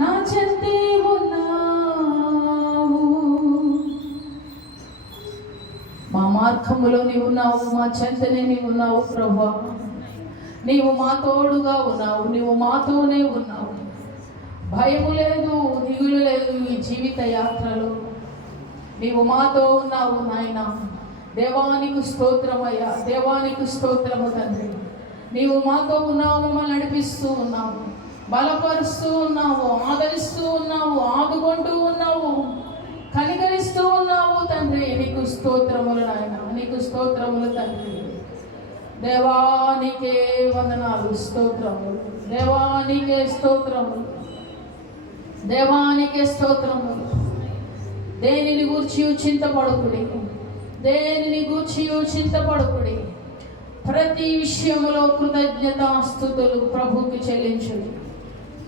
నా చెంతే ఉన్నావు, మా మార్గములో నీవు ఉన్నావు, మా చెంతనే నీవు ఉన్నావు ప్రభువా. నీవు మా తోడుగా ఉన్నావు, నీవు మాతోనే ఉన్నావు. భయము లేదు, దిగులు లేదు. ఈ జీవిత యాత్రలో నీవు మాతో ఉన్నావు నాయన. దేవానికి స్తోత్రమయ్యా, దేవానికి స్తోత్రము తండ్రి. నీవు మాతో ఉన్నావు, మమ్మల్ని నడిపిస్తూ ఉన్నావు, బలపరుస్తూ ఉన్నావు, ఆదరిస్తూ ఉన్నావు, ఆదుకుంటూ ఉన్నావు, కనికరిస్తూ ఉన్నావు తండ్రి. నీకు స్తోత్రములు నాయన, నీకు స్తోత్రములు తండ్రి. దేవానికే వందనాలు, స్తోత్రములు, దేవానికే స్తోత్రములు, దేవానికే స్తోత్రములు. దేనిని గూర్చి చింతపడకుడి, దేనిని గూర్చి చింతపడకుడి. ప్రతి విషయంలో కృతజ్ఞతాస్తుతులు ప్రభువుకి చెల్లించుడి.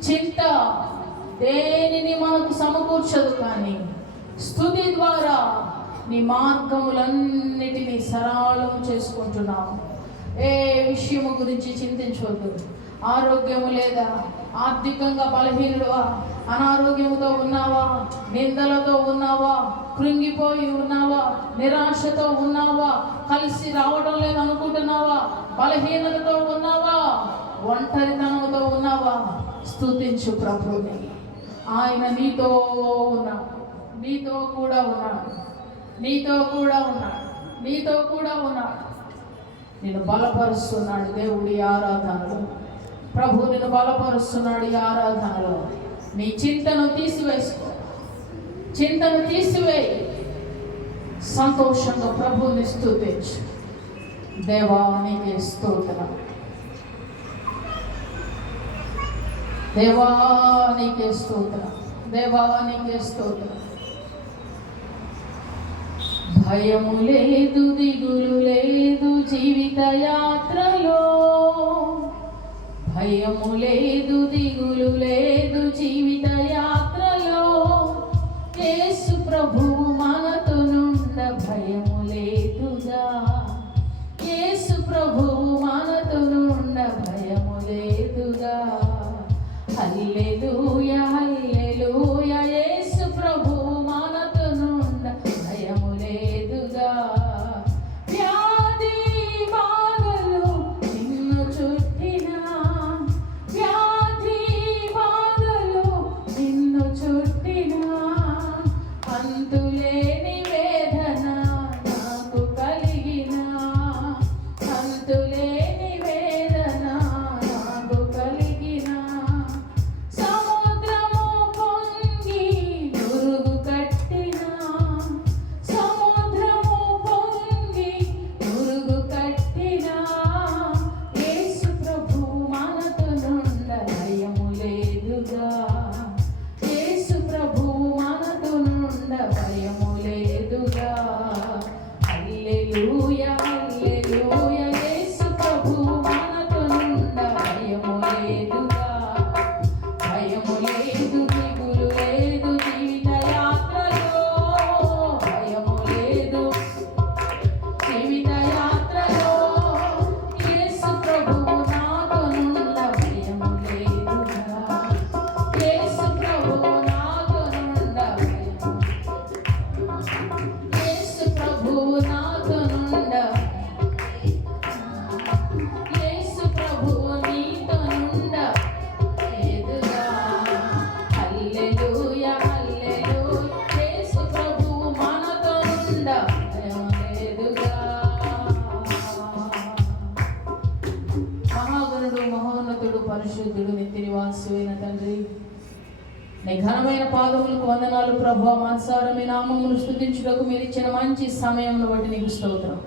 చింత దేనిని మనకు సమకూర్చదు, కానీ స్తుతి ద్వారా నీ మార్గములన్నిటినీ సరళం చేసుకుంటున్నావు. ఏ విషయము గురించి చింతించవద్దు. ఆరోగ్యము లేదా, ఆర్థికంగా బలహీనుడువా, అనారోగ్యముతో ఉన్నావా, నిందలతో ఉన్నావా, కృంగిపోయి ఉన్నావా, నిరాశతో ఉన్నావా, కలిసి రావడం లేదు అనుకుంటున్నావా, బలహీనతతో ఉన్నావా, ఒంటరితనంతో ఉన్నావా, స్తుతించు ప్రభువుని. ఆయన నీతో ఉన్నాడు, నీతో కూడా ఉన్నాడు, నీతో కూడా ఉన్నాడు, నీతో కూడా ఉన్నాడు. నిన్ను బలపరుస్తున్నాడు దేవుడి ఆరాధనలో. ప్రభు నిన్ను బలపరుస్తున్నాడు ఈ ఆరాధనలో. నీ చింతను తీసివేసుకో, చింతను తీసివేయి. సంతోషంగా ప్రభువుని స్తుతించు. దేవానికి స్తోత్రం, దేవానికి స్తోత్రం, దేవానికి స్తోత్రం. భయము లేదు, దిగులు లేదు జీవిత యాత్రలో. భయము లేదు, దిగులు లేదు జీవిత యాత్రలో. యేసు ప్రభువు మనతో నుండ భయము లేదుగా. యేసు ప్రభువు మనతో నుండ భయము లేదుగా. హల్లెలూయా, హల్లెలూయా. యేసు ప్రభువు మనతో నుండ భయము లేదుగా. వ్యాధి బాధలు నిన్ను చుట్టినా, వ్యాధి బాధలు నిన్ను చుట్టినా, అంతులేని వేదన నాకు కలిగినా, అంతులేని వేదన నాకు కలిగినా, సముద్రము పొంగి నురుగు కట్టినా, సముద్రము పొంగి నురుగు కట్టినా, యేసు ప్రభువు మనతో నుండ భయము లేదుగా. యేసు ప్రభువు మనతో నుండ భయము లేదుగా. హల్లెలూయా, హల్లెలూయా. యేసు ప్రభువు మనతో నుండ భయము లేదుగా. భయము లేదు, దిగులు లేదు జీవిత యాత్రలో. భయము లేదు జీవిత యాత్రలో. యేసు ప్రభువు నాతో నుండ భయము లేదుగా. యేసు ప్రభువు నాతో నుండ భయము, యేసు ప్రభువు నాతో నుండ, యేసు ప్రభువు నీతో నుండ లేదుగా. హల్లెలూయా, హల్లెలూయా. యేసు ప్రభువు మనతో నుండ భయం లేదుగా. మహాగణుడు, మహోన్నతుడు, పరిశుద్ధుడు, నిత్య నివాసువైన తండ్రి, నీ ఘనమైన పాదములకు వందనాలు ప్రభువా. మనసారా మీ నామమును స్తుతించుటకు మీరు ఇచ్చిన మంచి సమయంలో బట్టి నీకు స్తోత్రం.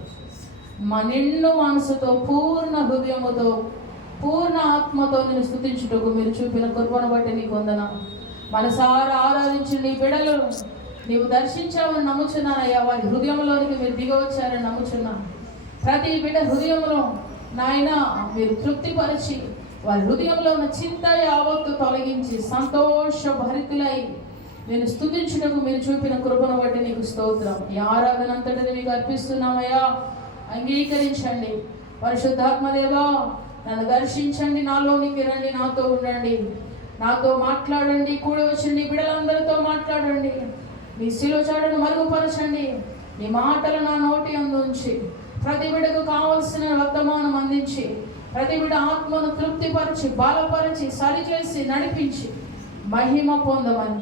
మా నిండు మనసుతో, పూర్ణ హృదయముతో, పూర్ణ ఆత్మతో నేను స్తుతించుటకు మీరు చూపిన కృపను బట్టి నీకు వందనాలు. మనసారా ఆరాధించిన నీ బిడ్డలు నీవు దర్శించావని నమ్ముచున్నానయ్యా. వారి హృదయంలోనికి మీరు దిగవచ్చారని నమ్ముచున్నాను. ప్రతి బిడ్డ హృదయంలో నాయన మీరు తృప్తిపరిచి, వారి హృదయంలో ఉన్న చింత యావత్తు తొలగించి సంతోషభరితులై నేను స్తుతించుటకు మీరు చూపిన కృపను బట్టి నీకు స్తోత్రం. ఈ ఆరాధన అంతటిని మీకు అర్పిస్తున్నామయ్యా. అంగీకరించండి. పరిశుద్ధాత్మదేవా, నన్ను దర్శించండి, నాలోనికి రండి, నాతో ఉండండి. నాతో మాట్లాడండి, కూడి వచ్చింది బిడ్డలందరితో మాట్లాడండి. మీ శిలువ చాటును మరుగుపరచండి. ఈ మాటలు నా నోటి అందుంచి ప్రతి బిడ్డకు కావలసిన వర్తమానం అందించి ప్రతి బిడ్డ ఆత్మను తృప్తిపరిచి బలపరిచి సరిచేసి నడిపించి మహిమ పొందమని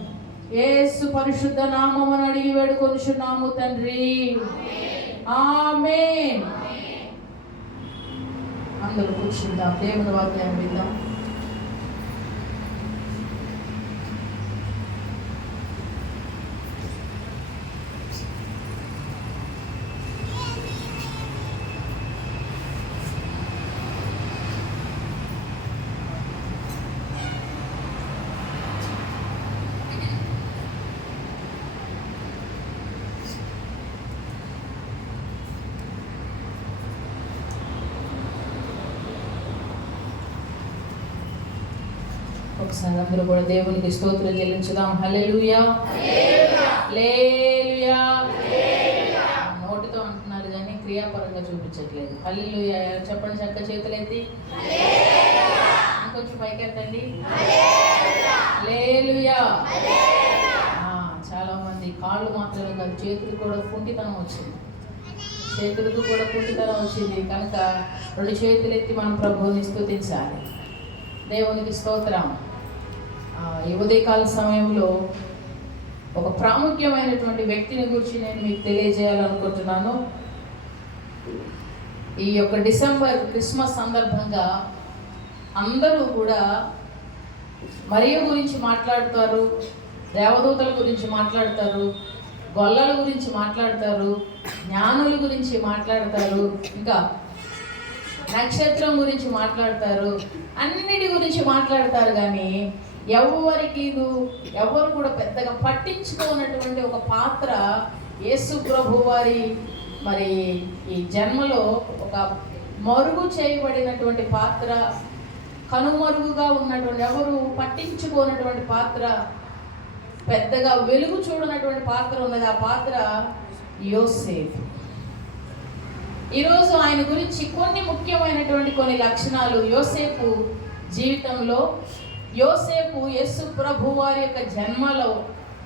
యేసు పరిశుద్ధ నామమును అడిగి వేడుకొనుచున్నాము తండ్రి. ఆమేన్. అందరూ కూర్చుందాం, దేవుని వాక్యాన్ని విందాం. ఒకసారి అందరూ కూడా దేవునికి స్తోత్రం చెల్లించుదాం. హల్లెలూయా, హల్లెలూయా. నోటితో అంటున్నారు కానీ క్రియాపరంగా చూపించట్లేదు. హల్లెలూయా చెప్పండి, చక్క చేతులు ఎత్తి ఇంకొంచెం పైకెత్తండి. హల్లెలూయా. చాలా మంది కాళ్ళు మాత్రమే కాదు, చేతులు కూడా కుంటితనం వచ్చింది. చేతులకు కూడా కుంటితనం వచ్చింది కనుక 2 చేతులు ఎత్తి మనం ప్రభువుని స్తుతించాలి. దేవునికి స్తోత్రం. ఈ ఉదయకాల సమయంలో ఒక ప్రాముఖ్యమైనటువంటి వ్యక్తిని గురించి నేను మీకు తెలియజేయాలనుకుంటున్నాను. ఈ యొక్క డిసెంబర్ క్రిస్మస్ సందర్భంగా అందరూ కూడా మరియ గురించి మాట్లాడతారు, దేవదూతల గురించి మాట్లాడతారు, గొల్లల గురించి మాట్లాడతారు, జ్ఞానుల గురించి మాట్లాడతారు, ఇంకా నక్షత్రం గురించి మాట్లాడతారు, అన్నిటి గురించి మాట్లాడతారు. కానీ ఎవరు కూడా పెద్దగా పట్టించుకోనటువంటి ఒక పాత్ర యేసు ప్రభు వారి మరి ఈ జన్మలో ఒక మరుగు చేయబడినటువంటి పాత్ర, కనుమరుగుగా ఉన్నటువంటి ఎవరు పట్టించుకోనటువంటి పాత్ర, పెద్దగా వెలుగు చూడనటువంటి పాత్ర ఉన్నది. ఆ పాత్ర యోసేపు. ఈరోజు ఆయన గురించి కొన్ని ముఖ్యమైనటువంటి కొన్ని లక్షణాలు యోసేపు జీవితంలో, యోసేపు యేసు ప్రభు వారి యొక్క జన్మలో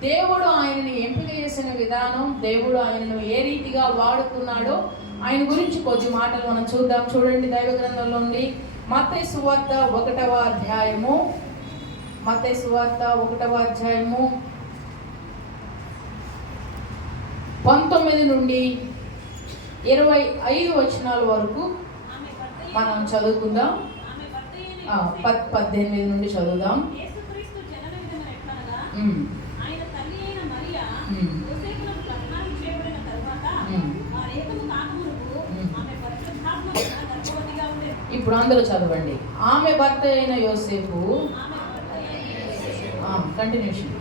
దేవుడు ఆయనని ఎంపిక చేసిన విధానం, దేవుడు ఆయనను ఏ రీతిగా వాడుకున్నాడో ఆయన గురించి కొద్ది మాటలు మనం చూద్దాం. చూడండి, దైవ గ్రంథంలో నుండి మత్తయి సువార్త 1వ అధ్యాయము, మత్తయి సువార్త 1వ అధ్యాయము 19 నుండి 25 వచనాల వరకు మనం చదువుకుందాం. 18 నుండి చదువుదాం. ఇప్పుడు అందరూ చదవండి. ఆమె భర్త అయిన యోసేపు, కంటిన్యూషన్.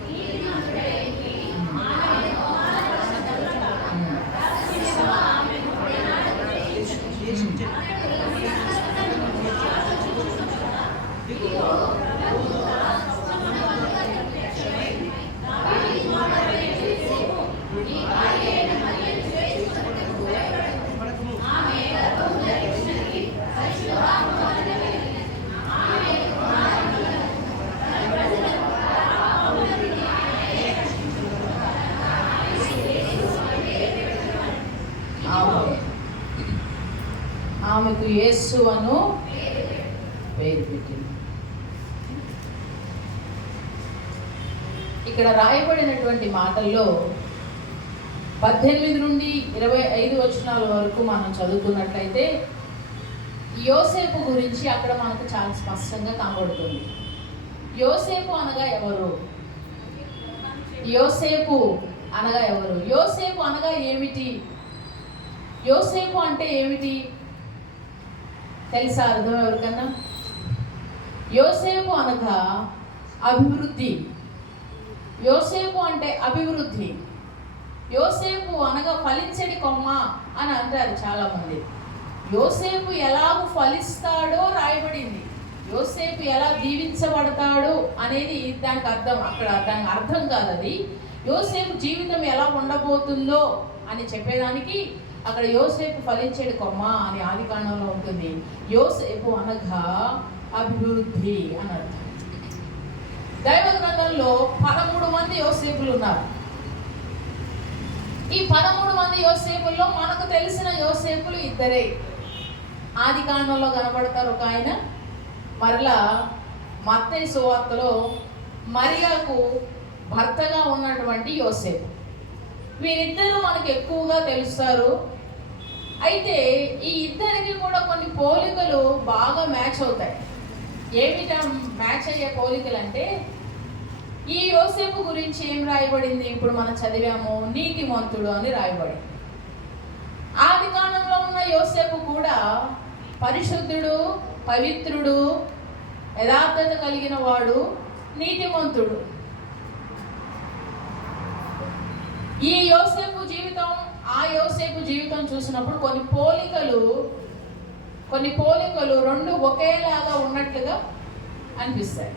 ఆమెకు యేసు అను పేరు పెట్టింది. ఇక్కడ రాయబడినటువంటి మాటల్లో 18 నుండి 25 వచనాల వరకు మనం చదువుకున్నట్లయితే యోసేపు గురించి అక్కడ మనకు చాలా స్పష్టంగా కనబడుతుంది. యోసేపు అనగా ఎవరు? యోసేపు అనగా ఎవరు? యోసేపు అనగా ఏమిటి? యోసేపు అంటే ఏమిటి తెలుసా? అర్థం ఎవరికన్నా? యోసేపు అనగా అభివృద్ధి. యోసేపు అంటే అభివృద్ధి. యోసేపు అనగా ఫలించడి కొమ్మ అని అంటారు చాలామంది. యోసేపు ఎలాగూ ఫలిస్తాడో రాయబడింది. యోసేపు ఎలా దీవించబడతాడు అనేది దానికి అర్థం. అక్కడ దానికి అర్థం కాదు అది. యోసేపు జీవితం ఎలా ఉండబోతుందో అని చెప్పేదానికి అక్కడ యోసేపు ఫలించేడు కొమ్మ అని ఆదికాండంలో ఉంటుంది. యోసేపు అనగా అభివృద్ధి అని అర్థం. దైవ గ్రంథంలో 13 మంది యోసేపులు ఉన్నారు. ఈ 13 మంది యోసేపుల్లో మనకు తెలిసిన యోసేపులు ఇద్దరే. ఆది కాండంలో కనబడతారు ఒక ఆయన, మరలా మత్తయి సువార్తలో మరియాకు భర్తగా ఉన్నటువంటి యోసేపు. వీరిద్దరూ మనకు ఎక్కువగా తెలుస్తారు. అయితే ఈ ఇద్దరికి కూడా కొన్ని పోలికలు బాగా మ్యాచ్ అవుతాయి. ఏమిటా మ్యాచ్ అయ్యే పోలికలు అంటే, ఈ యోసేపు గురించి ఏం రాయబడింది? ఇప్పుడు మనం చదివాము, నీతిమంతుడు అని రాయబడింది. ఆది కాండంలో ఉన్న యోసేపు కూడా పరిశుద్ధుడు, పవిత్రుడు, యథార్థత కలిగిన వాడు, నీతిమంతుడు. ఈ యోసేపు జీవితం ఆ యోసేపు జీవితం చూసినప్పుడు కొన్ని పోలికలు రెండు ఒకేలాగా ఉన్నట్లుగా అనిపిస్తాయి.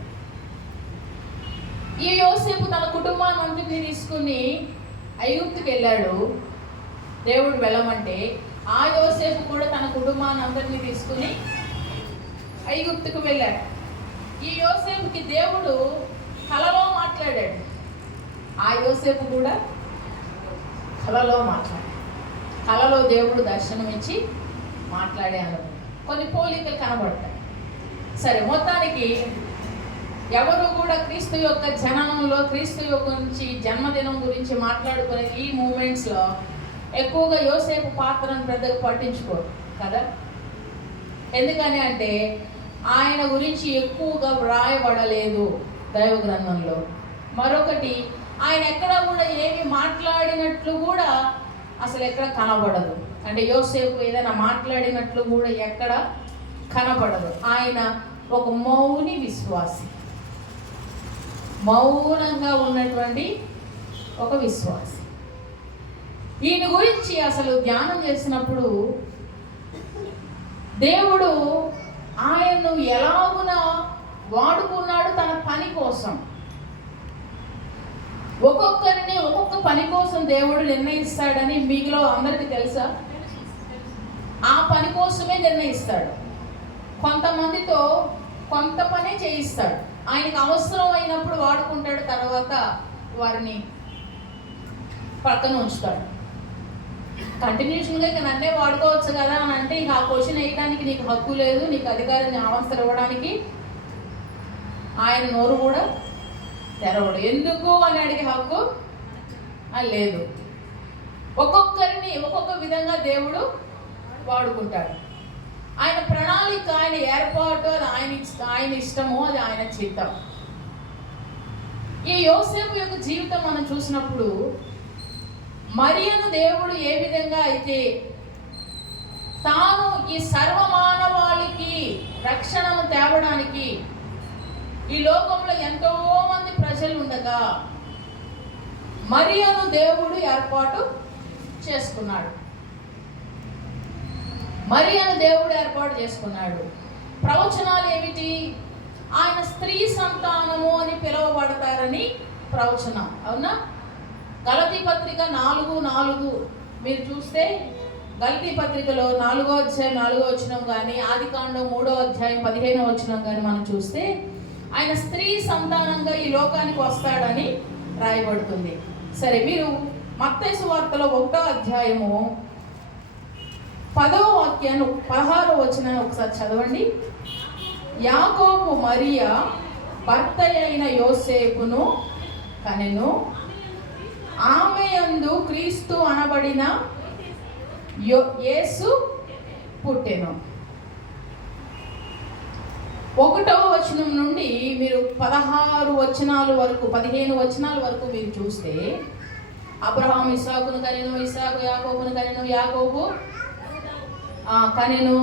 ఈ యోసేపు తన కుటుంబాన్ని అంతటిని తీసుకుని ఐగుప్తుకి వెళ్ళాడు, దేవుడు వెళ్ళమంటే. ఆ యోసేపు కూడా తన కుటుంబాన్ని అందరినీ తీసుకుని ఐగుప్తుకు వెళ్ళాడు. ఈ యోసేపుకి దేవుడు కలలో మాట్లాడాడు, ఆ యోసేపు కూడా కలలో మాట్లాడాడు. కలలో దేవుడు దర్శనం ఇచ్చి మాట్లాడే అనుభవం. కొన్ని పోలికలు కనబడతాయి. సరే, మొత్తానికి ఎవరు కూడా క్రీస్తు యొక్క జననంలో, క్రీస్తు యొక్క గురించి, జన్మదినం గురించి మాట్లాడుకునే ఈ మూమెంట్స్లో ఎక్కువగా యోసేపు పాత్రను పెద్దగా పట్టించుకోరు కదా. ఎందుకని అంటే ఆయన గురించి ఎక్కువగా వ్రాయబడలేదు దైవ గ్రంథంలో. మరొకటి, ఆయన ఎక్కడ కూడా ఏమి మాట్లాడినట్లు కూడా అసలు ఎక్కడ కనబడదు. అంటే యోసేపు ఏదైనా మాట్లాడినట్లు కూడా ఎక్కడ కనబడదు. ఆయన ఒక మౌని విశ్వాసి, మౌనంగా ఉన్నటువంటి ఒక విశ్వాసి. ఈయన గురించి అసలు ధ్యానం చేసినప్పుడు దేవుడు ఆయన్ను ఎలాగున వాడుకున్నాడు తన పని కోసం. ఒక్కొక్కరిని ఒక్కొక్క పని కోసం దేవుడు నిర్ణయిస్తాడని మీలో అందరికీ తెలుసా? ఆ పని కోసమే నిర్ణయిస్తాడు. కొంతమందితో కొంత పనే చేయిస్తాడు. ఆయనకు అవసరం అయినప్పుడు వాడుకుంటాడు, తర్వాత వారిని పక్కన ఉంచుతాడు. కంటిన్యూషన్గా ఇక నన్నే వాడుకోవచ్చు కదా అని అంటే ఇక ఆ క్వశ్చన్ వేయడానికి నీకు హక్కు లేదు, నీకు అధికారాన్ని అవసరం ఇవ్వడానికి ఆయన నోరు కూడా తెరవడు. ఎందుకు అని అడిగే హక్కు లేదు. ఒక్కొక్కరిని ఒక్కొక్క విధంగా దేవుడు వాడుకుంటాడు. ఆయన ప్రణాళిక, ఆయన ఏర్పాటు, అది ఆయన ఇష్టము, అది ఆయన చిత్తం. ఈ యోసేపు యొక్క జీవితం మనం చూసినప్పుడు మరియను దేవుడు ఏ విధంగా అయితే తాను ఈ సర్వమానవాళికి రక్షణను తేవడానికి, ఈ లోకంలో ఎంతో మంది ప్రజలు ఉండగా మరియను దేవుడు ఏర్పాటు చేసుకున్నాడు. మరియను దేవుడు ఏర్పాటు చేసుకున్నాడు. ప్రవచనాలు ఏమిటి? ఆయన స్త్రీ సంతానము అని పిలువబడతారని ప్రవచనం. అవునా? గలతీ పత్రిక 4:4 మీరు చూస్తే, గలతీ పత్రికలో 4వ అధ్యాయం 4వ వచనం కానీ, ఆది కాండం 3వ అధ్యాయం 15వ వచనం కానీ మనం చూస్తే ఆయన స్త్రీ సంతానంగా ఈ లోకానికి వస్తాడని రాయబడుతుంది. సరే, మీరు మత్తయి సువార్తలో 1వ అధ్యాయము 10వ వాక్యాన్ని 16వ వచనాన్ని ఒకసారి చదవండి. యాకోబు మరియా భర్త అయిన యోసేపును కనెను, ఆమె యందు క్రీస్తు అనబడిన యేసు పుట్టెను. 1వ వచనం నుండి మీరు 16 వచనాల వరకు, 15 వచనాల వరకు మీరు చూస్తే, అబ్రహాము ఇస్సాకును కనెను, ఇస్సాకు యాకోబును కనెను, యాకోబు కనెను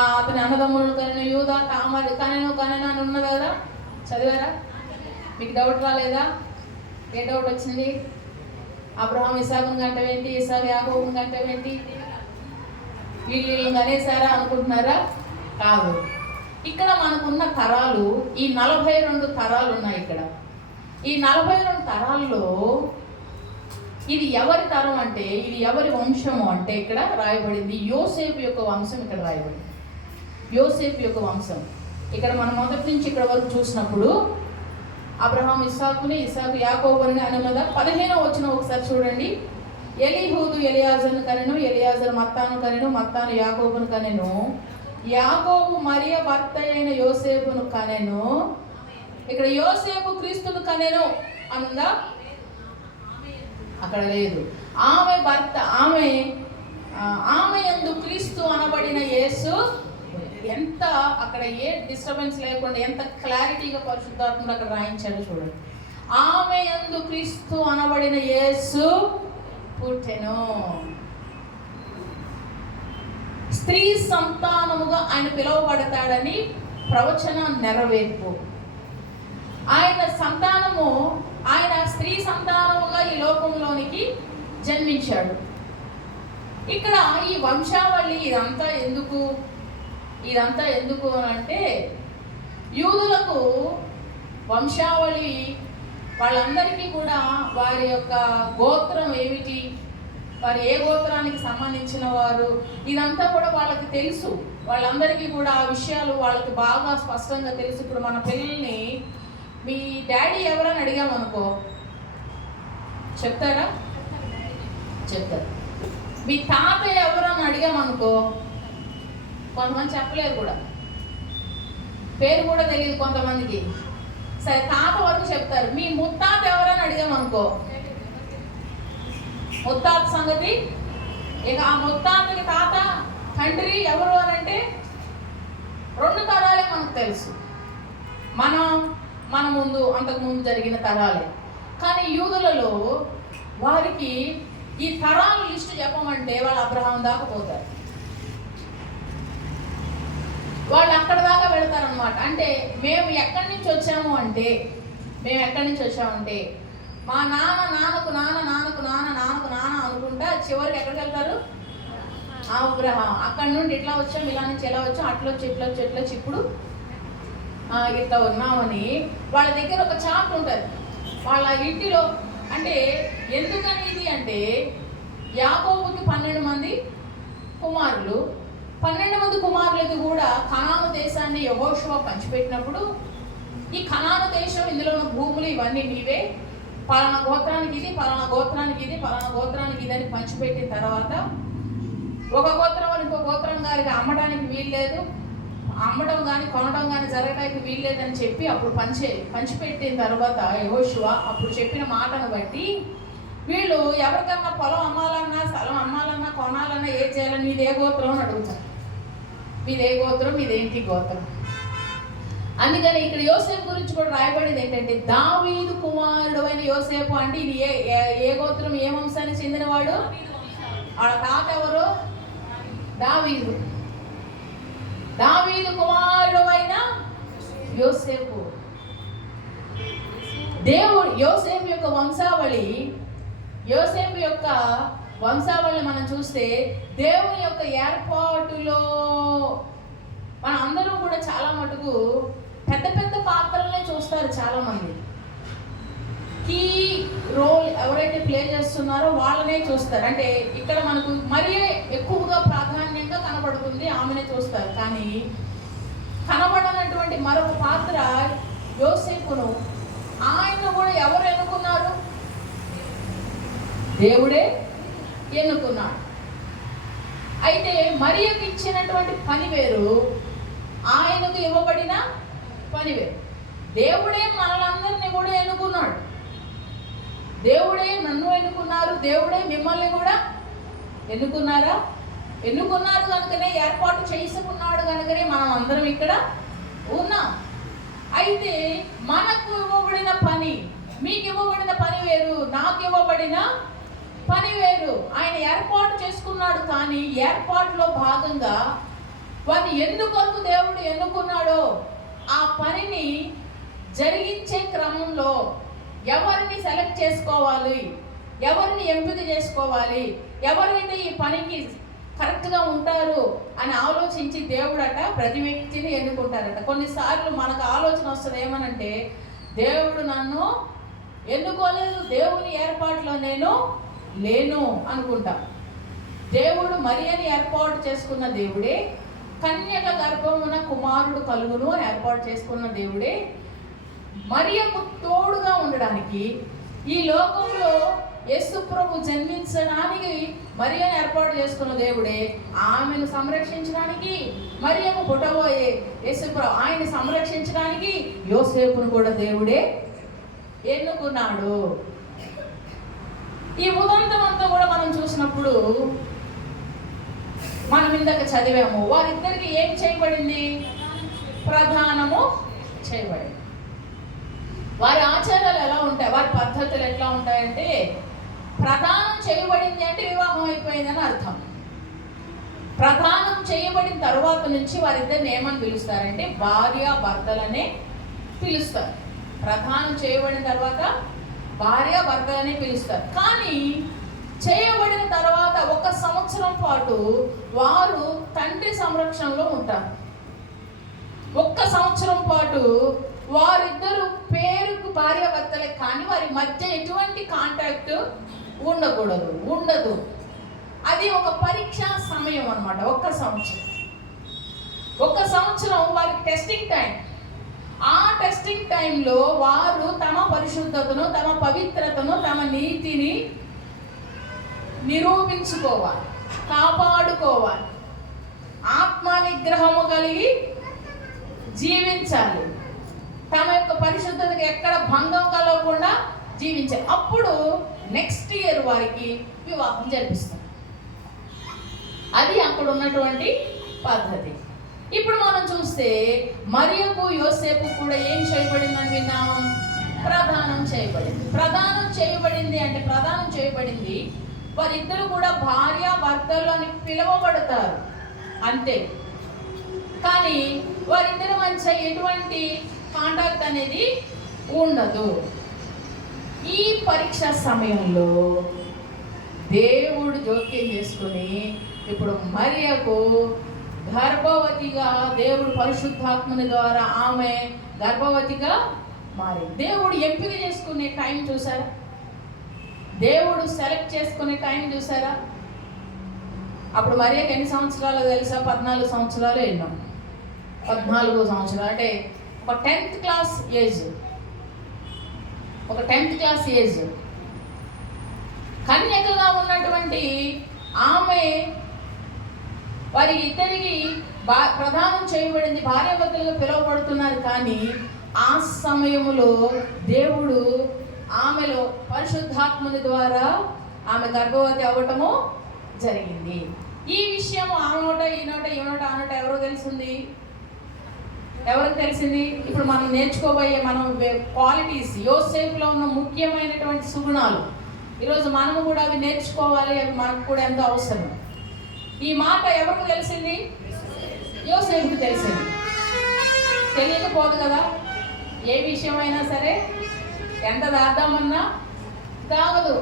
అతని అన్నదమ్ములను కనెను, యూదా తామరు కనెను అని ఉన్నది కదా. చదివారా? మీకు డౌట్ రాలేదా? ఏ డౌట్ వచ్చింది? అబ్రహాం ఇస్సాకును కంటవేంటి, ఇస్సాకు యాకోబును కంటవేంటి, వీళ్ళు కనేసారా అనుకుంటున్నారా? కాదు. ఇక్కడ మనకున్న తరాలు, ఈ 42 తరాలు ఉన్నాయి ఇక్కడ. ఈ 42 తరాల్లో ఇది ఎవరి తరం అంటే, ఇది ఎవరి వంశము అంటే ఇక్కడ రాయబడింది యోసేపు యొక్క వంశం. ఇక్కడ రాయబడింది యోసేపు యొక్క వంశం. ఇక్కడ మనం మొదటి నుంచి ఇక్కడ వరకు చూసినప్పుడు అబ్రహాం ఇస్సాకుని, ఇస్సాకు యాకోబుని అని ఉన్నదా? 15వ వచనం ఒకసారి చూడండి. ఎలీహూదు ఎలియాజరును కనెను, ఎలియాజరు మత్తాను కనెను, మత్తాను యాకోబును కనెను, యాకోబు మరియ భర్త అయిన యోసేపును కనెను. ఇక్కడ యోసేపు క్రీస్తును కనెను అనుందా? అక్కడ లేదు. ఆమె భర్త, ఆమె యందు క్రీస్తు అనబడిన యేసు. ఎంత అక్కడ ఏ డిస్టర్బెన్స్ లేకుండా ఎంత క్లారిటీగా పరిశుద్ధాత్ముడు అక్కడ రాయించాడు చూడండి. ఆమె యందు క్రీస్తు అనబడిన యేసు పుట్టెను. స్త్రీ సంతానముగా ఆయన పిలువబడతాడని ప్రవచన నెరవేర్పు. ఆయన సంతానము, ఆయన స్త్రీ సంతానముగా ఈ లోకంలోనికి జన్మించాడు. ఇక్కడ ఈ వంశావళి ఇదంతా ఎందుకు అని అంటే, యూదులకు వంశావళి వాళ్ళందరికీ కూడా వారి యొక్క గోత్రం ఏమిటి, వారు ఏ గోత్రానికి సంబంధించిన వారు, ఇదంతా కూడా వాళ్ళకి తెలుసు. వాళ్ళందరికీ కూడా ఆ విషయాలు వాళ్ళకి బాగా స్పష్టంగా తెలుసు. ఇప్పుడు మన పిల్లల్ని మీ డాడీ ఎవరని అడిగామనుకో చెప్తారా? చెప్తారు. మీ తాతయ్య ఎవరని అడిగామనుకో కొంతమంది చెప్పలేరు కూడా, పేరు కూడా తెలియదు కొంతమందికి. సరే, తాత వరకు చెప్తారు. మీ ముత్తాత ఎవరని అడిగామనుకో ముత్తాత సంగతి, ఇక ఆ ముత్తాతకి తాత తండ్రి ఎవరు అని అంటే 2 తరాలే మనకు తెలుసు. మన ముందు అంతకుముందు జరిగిన తరాలే. కానీ యూదులలో వారికి ఈ తరాల లిస్టు చెప్పమంటే వాళ్ళు అబ్రహాం దాకా పోతారు, వాళ్ళు అక్కడ దాకా వెళతారనమాట. అంటే మేము ఎక్కడి నుంచి వచ్చాము అంటే మా నాన్నకు నాన్న అనుకుంటా చివరికి ఎక్కడికి వెళ్తారు? అబ్రహాం. అక్కడి నుండి ఇట్లా వచ్చాం, ఇలా నుంచి ఎలా వచ్చాం, అట్లొచ్చి ఇప్పుడు ఇట్లా ఉన్నామని వాళ్ళ దగ్గర ఒక చార్ట్ ఉంటుంది వాళ్ళ ఇంటిలో. అంటే ఎందుకని ఇది అంటే, యాకోబుకి 12 మంది కుమారులు, 12 మంది కుమారులకి కూడా కనాను దేశాన్ని యెహోషువ పంచిపెట్టినప్పుడు, ఈ కనాను దేశం, ఇందులో ఉన్న భూములు ఇవన్నీ నీవే, పలానా గోత్రానికి ఇది, పలానా గోత్రానికి ఇది, పలానా గోత్రానికి ఇది అని పంచిపెట్టిన తర్వాత ఒక గోత్రం ఇంకో గోత్రం గారికి అమ్మడానికి వీల్లేదు, అమ్మడం కానీ కొనడం కానీ జరగడానికి వీల్లేదని చెప్పి అప్పుడు పంచిపెట్టిన తర్వాత యెహోషువ అప్పుడు చెప్పిన మాటను బట్టి వీళ్ళు ఎవరికన్నా పొలం అమ్మాలన్నా, స్థలం అమ్మాలన్నా, కొనాలన్నా, ఏం చేయాలన్నా మీదే గోత్రం అని అడుగుతారు. మీదే గోత్రం, మీదేంటి గోత్రం. అందుకని ఇక్కడ యోసేపు గురించి కూడా రాయబడింది ఏంటంటే, దావీదు కుమారుడు అయిన యోసేపు. అంటే ఇది ఏ గోత్రం, ఏ వంశానికి చెందినవాడు? వాళ్ళ తాత ఎవరు? దావీదు కుమారుడు అయిన యోసేపు. దేవుడు యోసేపు యొక్క వంశావళి మనం చూస్తే దేవుని యొక్క ఏర్పాటులో మన అందరం కూడా చాలా మటుకు పెద్ద పాత్రలనే చూస్తారు. చాలా మంది కీ రోల్ ఎవరైతే ప్లే చేస్తున్నారో వాళ్ళనే చూస్తారు. అంటే ఇక్కడ మనకు మరీ ఎక్కువగా ప్రాధాన్యంగా కనబడుతుంది, ఆమెనే చూస్తారు. కానీ కనబడనటువంటి మరొక పాత్ర యోసేపును. ఆయన కూడా ఎవరు ఎన్నుకున్నారు? దేవుడే ఎన్నుకున్నాడు. అయితే మరియకు ఇచ్చినటువంటి పని వేరు, ఆయనకు ఇవ్వబడిన పని వేరు. దేవుడే మనలందరినీ కూడా ఎన్నుకున్నాడు. దేవుడే నన్ను ఎన్నుకున్నారు, దేవుడే మిమ్మల్ని కూడా ఎన్నుకున్నారు కనుకనే, ఏర్పాటు చేసుకున్నాడు కనుకనే మనం అందరం ఇక్కడ ఉన్నాం. అయితే మనకు ఇవ్వబడిన పని, మీకు ఇవ్వబడిన పని వేరు, నాకు ఇవ్వబడిన పని వేరు. ఆయన ఏర్పాటు చేసుకున్నాడు. కానీ ఏర్పాటులో భాగంగా వారిని ఎందుకొరకు దేవుడు ఎన్నుకున్నాడో ఆ పనిని జరిగించే క్రమంలో ఎవరిని సెలెక్ట్ చేసుకోవాలి, ఎవరిని ఎంపిక చేసుకోవాలి, ఎవరైతే ఈ పనికి కరెక్ట్గా ఉంటారు అని ఆలోచించి దేవుడట ప్రతి వ్యక్తిని ఎన్నుకుంటారట. కొన్నిసార్లు మనకు ఆలోచన వస్తుంది ఏమనంటే, దేవుడు నన్ను ఎన్నుకోలేదు, దేవుని ఏర్పాటులో నేను లేను అనుకుంటా. దేవుడు మరియని ఏర్పాటు చేసుకున్న దేవుడే, కన్యక గర్భమున కుమారుడు కలుగును అని ఏర్పాటు చేసుకున్న దేవుడే, మరియకు తోడుగా ఉండడానికి, ఈ లోకంలో యేసు ప్రభు జన్మించడానికి మరియను ఏర్పాటు చేసుకున్న దేవుడే ఆమెను సంరక్షించడానికి, మరియకు పుట్టబోయే యేసు ప్రభు ఆయన సంరక్షించడానికి యోసేపును కూడా దేవుడే ఎన్నుకున్నాడు. ఈ ఉదంతం అంతా కూడా మనం చూసినప్పుడు మనం ఇందాక చదివాము, వారిద్దరికి ఏం చేయబడింది? ప్రధానము చేయబడింది. వారి ఆచారాలు ఎలా ఉంటాయి, వారి పద్ధతులు ఎట్లా ఉంటాయంటే, ప్రదానం చేయబడింది అంటే వివాహం అయిపోయిందని అర్థం. ప్రదానం చేయబడిన తర్వాత నుంచి వారిద్దరిని ఏమని పిలుస్తారంటే భార్య భర్తలనే పిలుస్తారు. ప్రదానం చేయబడిన తర్వాత భార్య భర్తలనే పిలుస్తారు. కానీ చేయబడిన తర్వాత 1 సంవత్సరం పాటు వారు తండ్రి సంరక్షణలో ఉంటారు. 1 సంవత్సరం పాటు వారిద్దరు పేరుకు భార్య భర్తలే, కానీ వారి మధ్య ఎటువంటి కాంటాక్ట్ ఉండదు. అది ఒక పరీక్షా సమయం అన్నమాట. 1 సంవత్సరం 1 సంవత్సరం వారికి టెస్టింగ్ టైం. ఆ టెస్టింగ్ టైంలో వారు తమ పరిశుద్ధతను, తమ పవిత్రతను, తమ నీతిని నిరూపించుకోవాలి, కాపాడుకోవాలి, ఆత్మ నిగ్రహము కలిగి జీవించాలి, తమ యొక్క పరిశుద్ధతకి ఎక్కడ భంగం కలగకుండా జీవించాలి. అప్పుడు నెక్స్ట్ ఇయర్ వారికి వివాహం జరిపిస్తారు. అది అక్కడ ఉన్నటువంటి పద్ధతి. ఇప్పుడు మనం చూస్తే మరియకు యోసేపు కూడా ఏం చేయబడిందని విన్నాము? ప్రదానం చేయబడింది. ప్రదానం చేయబడింది అంటే ప్రదానం చేయబడింది, వారిద్దరు కూడా భార్య భర్తలు అని పిలువబడతారు అంతే. కానీ వారిద్దరి మధ్య ఎటువంటి కాంటాక్ట్ అనేది ఉండదు. ఈ పరీక్ష సమయంలో దేవుడు జోక్యం చేసుకుని ఇప్పుడు మరియకు గర్భవతిగా, దేవుడు పరిశుద్ధాత్మని ద్వారా ఆమె గర్భవతిగా మారి, దేవుడు ఎంపిక చేసుకునే టైం చూసారా? దేవుడు సెలెక్ట్ చేసుకునే టైం చూసారా? అప్పుడు మరియకు ఎన్ని సంవత్సరాలు తెలుసా? 14 సంవత్సరాలు వెళ్ళాం. 14 సంవత్సరాలు అంటే ఒక 10th క్లాస్ ఏజ్, ఒక 10th క్లాస్ ఏజ్. కన్యకగా ఉన్నటువంటి ఆమె వారి ఇద్దరికి ప్రదానం చేయబడింది, భార్యాభర్తలుగా పిలువబడుతున్నారు. కానీ ఆ సమయంలో దేవుడు ఆమెలో పరిశుద్ధాత్మని ద్వారా ఆమె గర్భవతి అవ్వటము జరిగింది. ఈ విషయం ఆ నోట ఈ నోట ఆ నోట ఎవరికి తెలిసింది? ఇప్పుడు మనం నేర్చుకోబోయే మనం క్వాలిటీస్, యోసేపులో ఉన్న ముఖ్యమైనటువంటి సుగుణాలు, ఈరోజు మనము కూడా అవి నేర్చుకోవాలి. అవి మనకు కూడా ఎంతో అవసరం. ఈ మాట ఎవరికి తెలిసింది? యోసేపుకి తెలిసింది. తెలియకపోదు కదా, ఏ విషయమైనా సరే ఎంత దాద్దామన్నా కాగదు,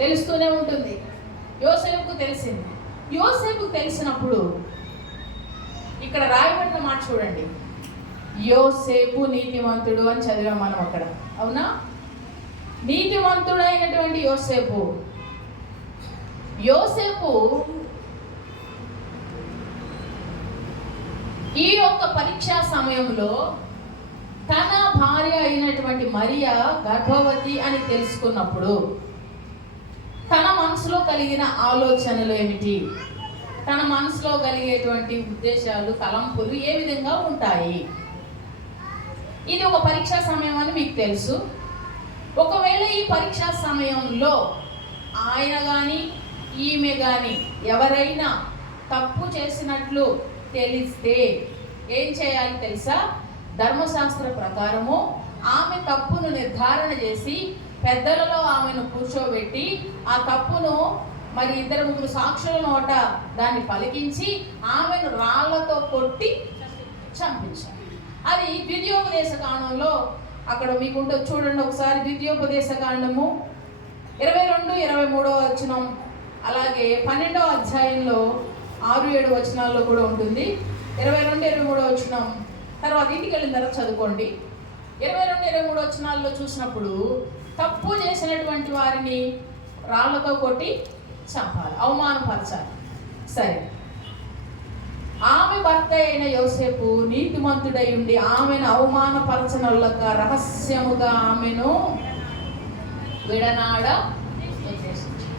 తెలుస్తూనే ఉంటుంది. యోసేపుకు తెలిసింది. యోసేపుకు తెలిసినప్పుడు ఇక్కడ రాయబడిన మాట చూడండి, యోసేపు నీతిమంతుడు అని చదివాం మనం అక్కడ, అవునా? నీతిమంతుడైనటువంటి యోసేపు ఈ యొక్క పరీక్షా సమయంలో తన భార్య అయినటువంటి మరియా గర్భవతి అని తెలుసుకున్నప్పుడు తన మనసులో కలిగిన ఆలోచనలు ఏమిటి, తన మనసులో కలిగేటువంటి ఉద్దేశాలు, తలంపులు ఏ విధంగా ఉంటాయి? ఇది ఒక పరీక్షా సమయం అని మీకు తెలుసు. ఒకవేళ ఈ పరీక్షా సమయంలో ఆయన కానీ ఈమె కానీ ఎవరైనా తప్పు చేసినట్లు తెలిస్తే ఏం చేయాలి తెలుసా? ధర్మశాస్త్ర ప్రకారము ఆమె తప్పును నిర్ధారణ చేసి పెద్దలలో ఆమెను కూర్చోబెట్టి ఆ తప్పును మరి 2-3 సాక్షుల నోట దాన్ని పలికించి ఆమెను రాళ్లతో కొట్టి చంపించాలి. అది ద్వితీయోపదేశ కాండంలో అక్కడ మీకు ఉంటుంది, చూడండి ఒకసారి. ద్వితీయోపదేశ కాండము 22-23 వచనం, అలాగే 12వ అధ్యాయంలో 6-7 వచనాల్లో కూడా ఉంటుంది. 22-23 వచనం తర్వాత ఇంటికి వెళ్ళిన తర్వాత చదువుకోండి. 22-23 వచనాల్లో చూసినప్పుడు తప్పు చేసినటువంటి వారిని రాళ్లతో కొట్టి చంపాలి, అవమానపరచాలి. సరే, ఆమె భర్త అయిన యోసేపు నీతిమంతుడై ఉండి ఆమెను అవమానపరచనొల్లక రహస్యముగా ఆమెను విడనాడ ఉద్దేశించాడు.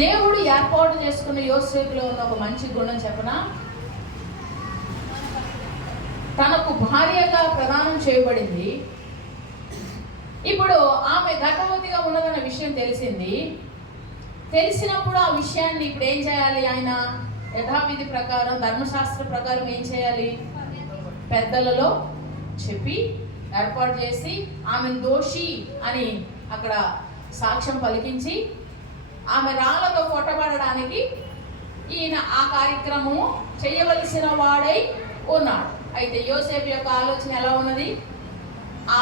దేవుడు ఏర్పాటు చేసుకున్న యోసేపులో ఉన్న ఒక మంచి గుణం చెప్పనా, తనకు భార్యగా ప్రదానం చేయబడింది. ఇప్పుడు ఆమె గర్భవతిగా ఉన్నదన్న విషయం తెలిసినప్పుడు ఆ విషయాన్ని ఇప్పుడు ఏం చేయాలి? ఆయన యథావిధి ప్రకారం, ధర్మశాస్త్ర ప్రకారం ఏం చేయాలి? పెద్దలలో చెప్పి ఏర్పాటు చేసి ఆమెను దోషి అని అక్కడ సాక్ష్యం పలికించి ఆమె రాళ్లతో కొట్టబడడానికి ఈయన ఆ కార్యక్రమము చేయవలసిన వాడై ఉన్నాడు. అయితే యోసేపు యొక్క ఆలోచన ఎలా ఉన్నది?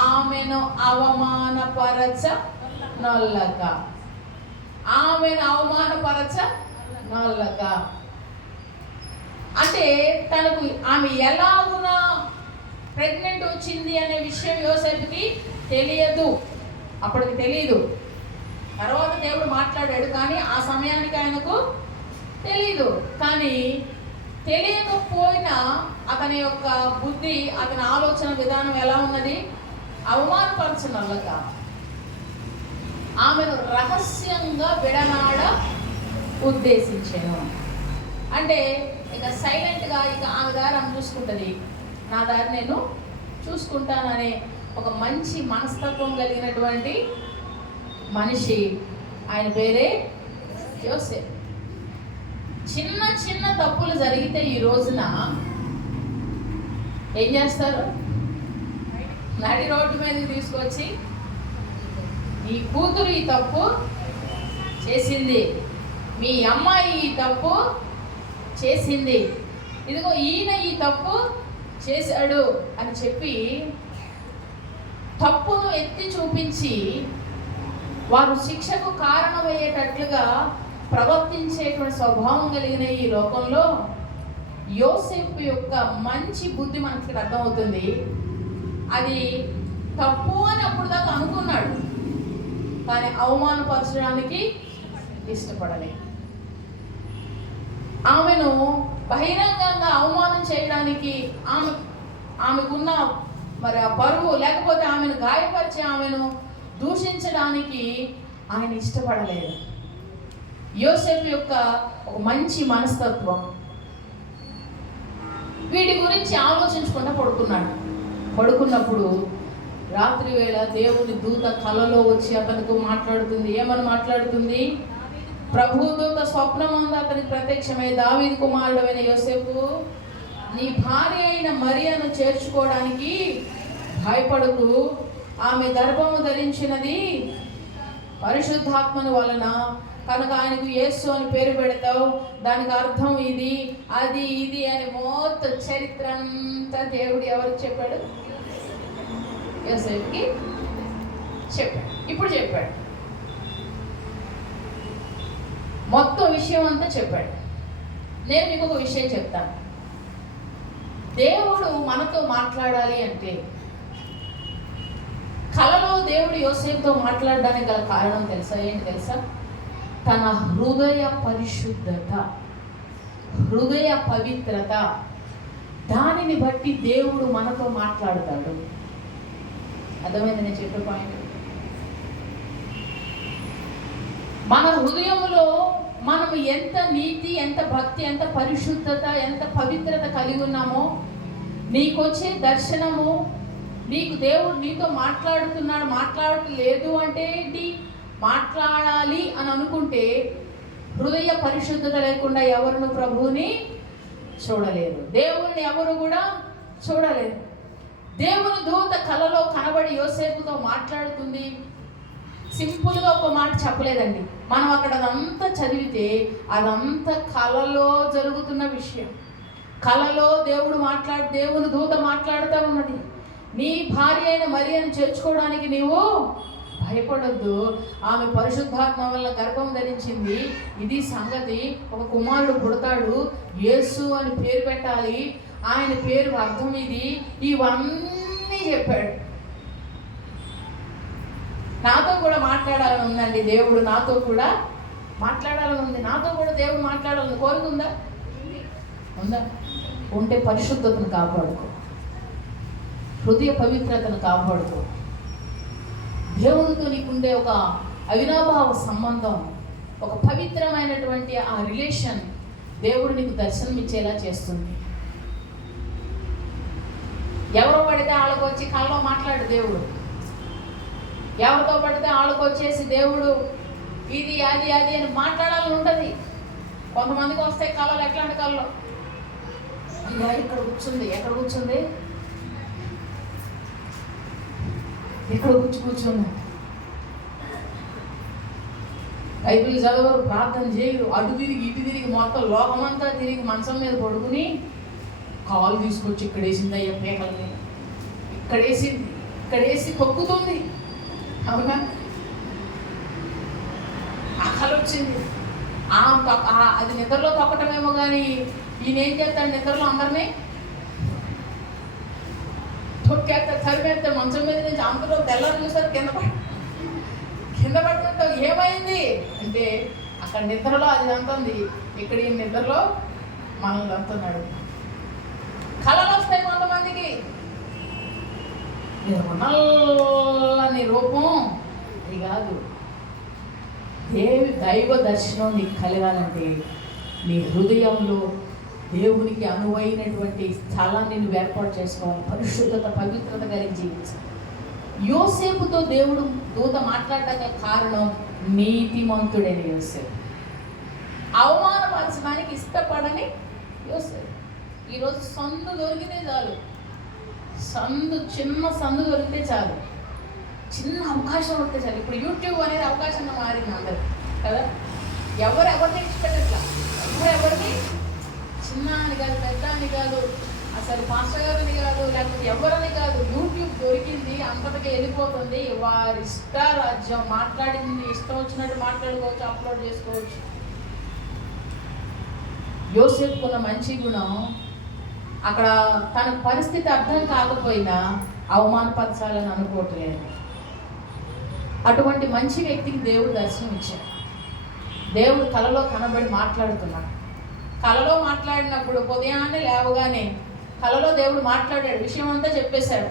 ఆమెను అవమానపరచనొల్లక, అంటే తనకు ఆమె ఎలాగున ప్రెగ్నెంట్ వచ్చింది అనే విషయం యోసేపుకి తెలియదు, అప్పటికి తెలియదు. తర్వాత దేవుడు మాట్లాడాడు, కానీ ఆ సమయానికి ఆయనకు తెలీదు. కానీ తెలియకపోయినా అతని యొక్క బుద్ధి, అతని ఆలోచన విధానం ఎలా ఉన్నది? అవమానపరచనొల్లక ఆమెను రహస్యంగా విడనాడ ఉద్దేశించాను. అంటే ఇక సైలెంట్గా ఇక ఆమె దారి ఆమె చూసుకుంటుంది, నా దారి నేను చూసుకుంటాననే ఒక మంచి మనస్తత్వం కలిగినటువంటి మనిషి. ఆయన పేరే యోసేపు. చిన్న చిన్న తప్పులు జరిగితే ఈ రోజున ఏం చేస్తారు? నడి రోడ్డు మీద తీసుకొచ్చి మీ కూతురు ఈ తప్పు చేసింది, మీ అమ్మాయి ఈ తప్పు చేసింది, ఇదిగో ఈయన ఈ తప్పు చేశాడు అని చెప్పి తప్పును ఎత్తి చూపించి వారు శిక్షకు కారణమయ్యేటట్లుగా ప్రవర్తించేటువంటి స్వభావం కలిగిన ఈ లోకంలో యోసేపు యొక్క మంచి బుద్ధి మనకి అర్థమవుతుంది. అది తప్పు అని అప్పుడు దాకా అనుకున్నాడు, కానీ అవమానపరచడానికి ఇష్టపడలేదు. ఆమెను బహిరంగంగా అవమానం చేయడానికి, ఆమెకున్న మరి ఆ పరువు, లేకపోతే ఆమెను గాయపరిచి ఆమెను దూషించడానికి ఆయన ఇష్టపడలేదు. యోసేపు యొక్క ఒక మంచి మనస్తత్వం. వీటి గురించి ఆలోచించుకుంటూ పడుకున్నప్పుడు రాత్రి వేళ దేవుని దూత కలలో వచ్చి అతనితో మాట్లాడుతుంది. ఏమని మాట్లాడుతుంది? ప్రభుదూత స్వప్నమందు అతనికి ప్రత్యక్షమై, దావీదు కుమారుడైన యోసేపు, నీ భార్య అయిన మరియను చేర్చుకోవడానికి భయపడకు, ఆమె గర్భము ధరించినది పరిశుద్ధాత్మను వలన, కనుక ఆయనకు యేసు అని పేరు పెడతావు, దానికి అర్థం ఇది అది ఇది అని మొత్తం చరిత్ర అంతా దేవుడు ఎవరికి చెప్పాడు? యోసేపుకి చెప్పాడు. ఇప్పుడు చెప్పాడు, మొత్తం విషయం అంతా చెప్పాడు. నేను మీకు ఒక విషయం చెప్తాను. దేవుడు మనతో మాట్లాడాలి అంటే, కలలో దేవుడు యోసేపుతో మాట్లాడడానికి గల కారణం ఏంటి తెలుసా? తన హృదయ పరిశుద్ధత, హృదయ పవిత్రత, దానిని బట్టి దేవుడు మనతో మాట్లాడతాడు. అర్థమైంది నేను చెప్పే పాయింట్? మన హృదయంలో మనం ఎంత నీతి, ఎంత భక్తి, ఎంత పరిశుద్ధత, ఎంత పవిత్రత కలిగి ఉన్నామో, నీకొచ్చే దర్శనము, నీకు దేవుడు నీతో మాట్లాడలేదు అంటే ఏంటి? మాట్లాడాలి అని అనుకుంటే హృదయ పరిశుద్ధత లేకుండా ఎవరును ప్రభువుని చూడలేరు, దేవుణ్ణి ఎవరు కూడా చూడలేరు. దేవుని దూత కలలో కనబడి యోసేపుతో మాట్లాడుతుంది. సింపుల్గా ఒక మాట చెప్పలేదండి. మనం అక్కడ అదంతా చదివితే అదంతా కలలో జరుగుతున్న విషయం. కలలో దేవుని దూత మాట్లాడుతూ ఉన్నది. నీ భార్య అయిన మరియను చేర్చుకోవడానికి నీవు భయపడొద్దు, ఆమె పరిశుద్ధాత్మ వల్ల గర్భం ధరించింది, ఇది సంగతి, ఒక కుమారుడు పుడతాడు, యేసు అని పేరు పెట్టాలి, ఆయన పేరు అర్థం ఇది, ఇవన్నీ చెప్పాడు. నాతో కూడా మాట్లాడాలని ఉందండి, దేవుడు నాతో కూడా మాట్లాడాలని ఉంది, నాతో కూడా దేవుడు మాట్లాడాలని కోరుకుందా? ఉందా? ఉంటే పరిశుద్ధతను కాపాడుకో, హృదయ పవిత్రతను కాపాడుకో. దేవునితో నీకుండే ఒక అవినాభావ సంబంధం, ఒక పవిత్రమైనటువంటి ఆ రిలేషన్ దేవుడు నీకు దర్శనం ఇచ్చేలా చేస్తుంది. ఎవరో పడితే వాళ్ళకు వచ్చి కళ్ళలో మాట్లాడు దేవుడు. ఎవరితో పడితే వాళ్ళకు వచ్చేసి దేవుడు ఇది అది అది అని మాట్లాడాలని ఉంటుంది. కొంతమందికి వస్తాయి కళలు. ఎట్లాంటి కళలు? అయ్యా ఇక్కడ కూర్చుంది, ఎక్కడ కూర్చుంది, ఎక్కడ కూర్చుంది, బైబిల్ చదవరు, ప్రార్థన చేయరు, అటు తిరిగి ఇటు తిరిగి మొత్తం లోకమంతా తిరిగి మంచం మీద పడుకుని కాలు తీసుకొచ్చి ఇక్కడేసింది అయ్యా, పేకల మీద ఇక్కడేసి తొక్కుతుంది. అవునా? అక్కలు వచ్చింది. అది నిద్రలో తొక్కటమేమో కానీ ఈయన ఏం చేస్తాడు? నిద్రలో అందరినీ తొక్కేస్తాడు, చదివేస్తాడు. మంచం మీద నుంచి అందరూ తెల్లని చూసారు, కింద పడుతుంటావు. ఏమైంది అంటే అక్కడ నిద్రలో అది అంటుంది, ఇక్కడ ఈ నిద్రలో మనల్ని అంటున్నాడు. కళలు వస్తాయి కొంతమందికి. నల్లని రూపం అది కాదు. దైవ దర్శనం నీకు కలగాలంటే నీ హృదయంలో దేవునికి అనువైనటువంటి స్థలాన్ని నువ్వు ఏర్పాటు చేసుకోవాలి. పరిశుద్ధత, పవిత్రత కలిగి జీవించాలి. యోసేపుతో దేవుడు దూత మాట్లాడటానికి కారణం నీతిమంతుడైన యోసేపు. అవమానపరచడానికి ఇష్టపడని యోసేపు. ఈరోజు సందు దొరికితే చాలు, చిన్న సందు దొరికితే చాలు, చిన్న అవకాశం వస్తే చాలు. ఇప్పుడు యూట్యూబ్ అనేది అవకాశంగా మారింది అందరు కదా. ఎవరిని ఇష్టపెట్టట్లా, ఎవరిని చిన్న అని కాదు, పెద్ద అని కాదు, అసలు పాస్టర్ గారిని కాదు, లేకపోతే ఎవరని కాదు. యూట్యూబ్ దొరికింది, అంతటికి వెళ్ళిపోతుంది. వారి ఇష్టారాజ్యం, మాట్లాడింది ఇష్టం వచ్చినట్టు మాట్లాడుకోవచ్చు, అప్లోడ్ చేసుకోవచ్చు. యోసేపుకున్న మంచి గుణం, అక్కడ తన పరిస్థితి అర్థం కాకపోయినా అవమానపరచాలని అనుకోవట్లేదు. అటువంటి మంచి వ్యక్తికి దేవుడు దర్శనం ఇచ్చాడు. దేవుడు కలలో కనబడి మాట్లాడుతున్నాడు. కలలో మాట్లాడినప్పుడు ఉదయాన్నే లేవగానే కలలో దేవుడు మాట్లాడాడు, విషయం అంతా చెప్పేశాడు.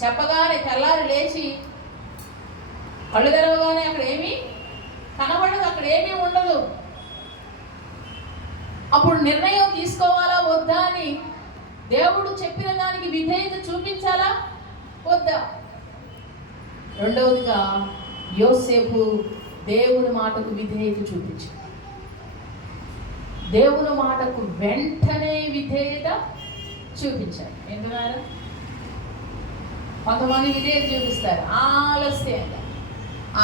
చెప్పగానే తెల్లారి లేచి కళ్ళు తెరవగానే అక్కడ ఏమీ కనబడదు, అక్కడ ఏమీ ఉండదు. అప్పుడు నిర్ణయం తీసుకోవాలా వద్దా అని దేవుడు చెప్పిన దానికి విధేయత చూపించాలా వద్దా? రెండవదిగా యోసేపు దేవుని మాటకు విధేయత చూపించాడు. దేవుని మాటకు వెంటనే విధేయత చూపించాడు. ఎందుకన్నారా? కొంతమంది విధేయత చూపిస్తారు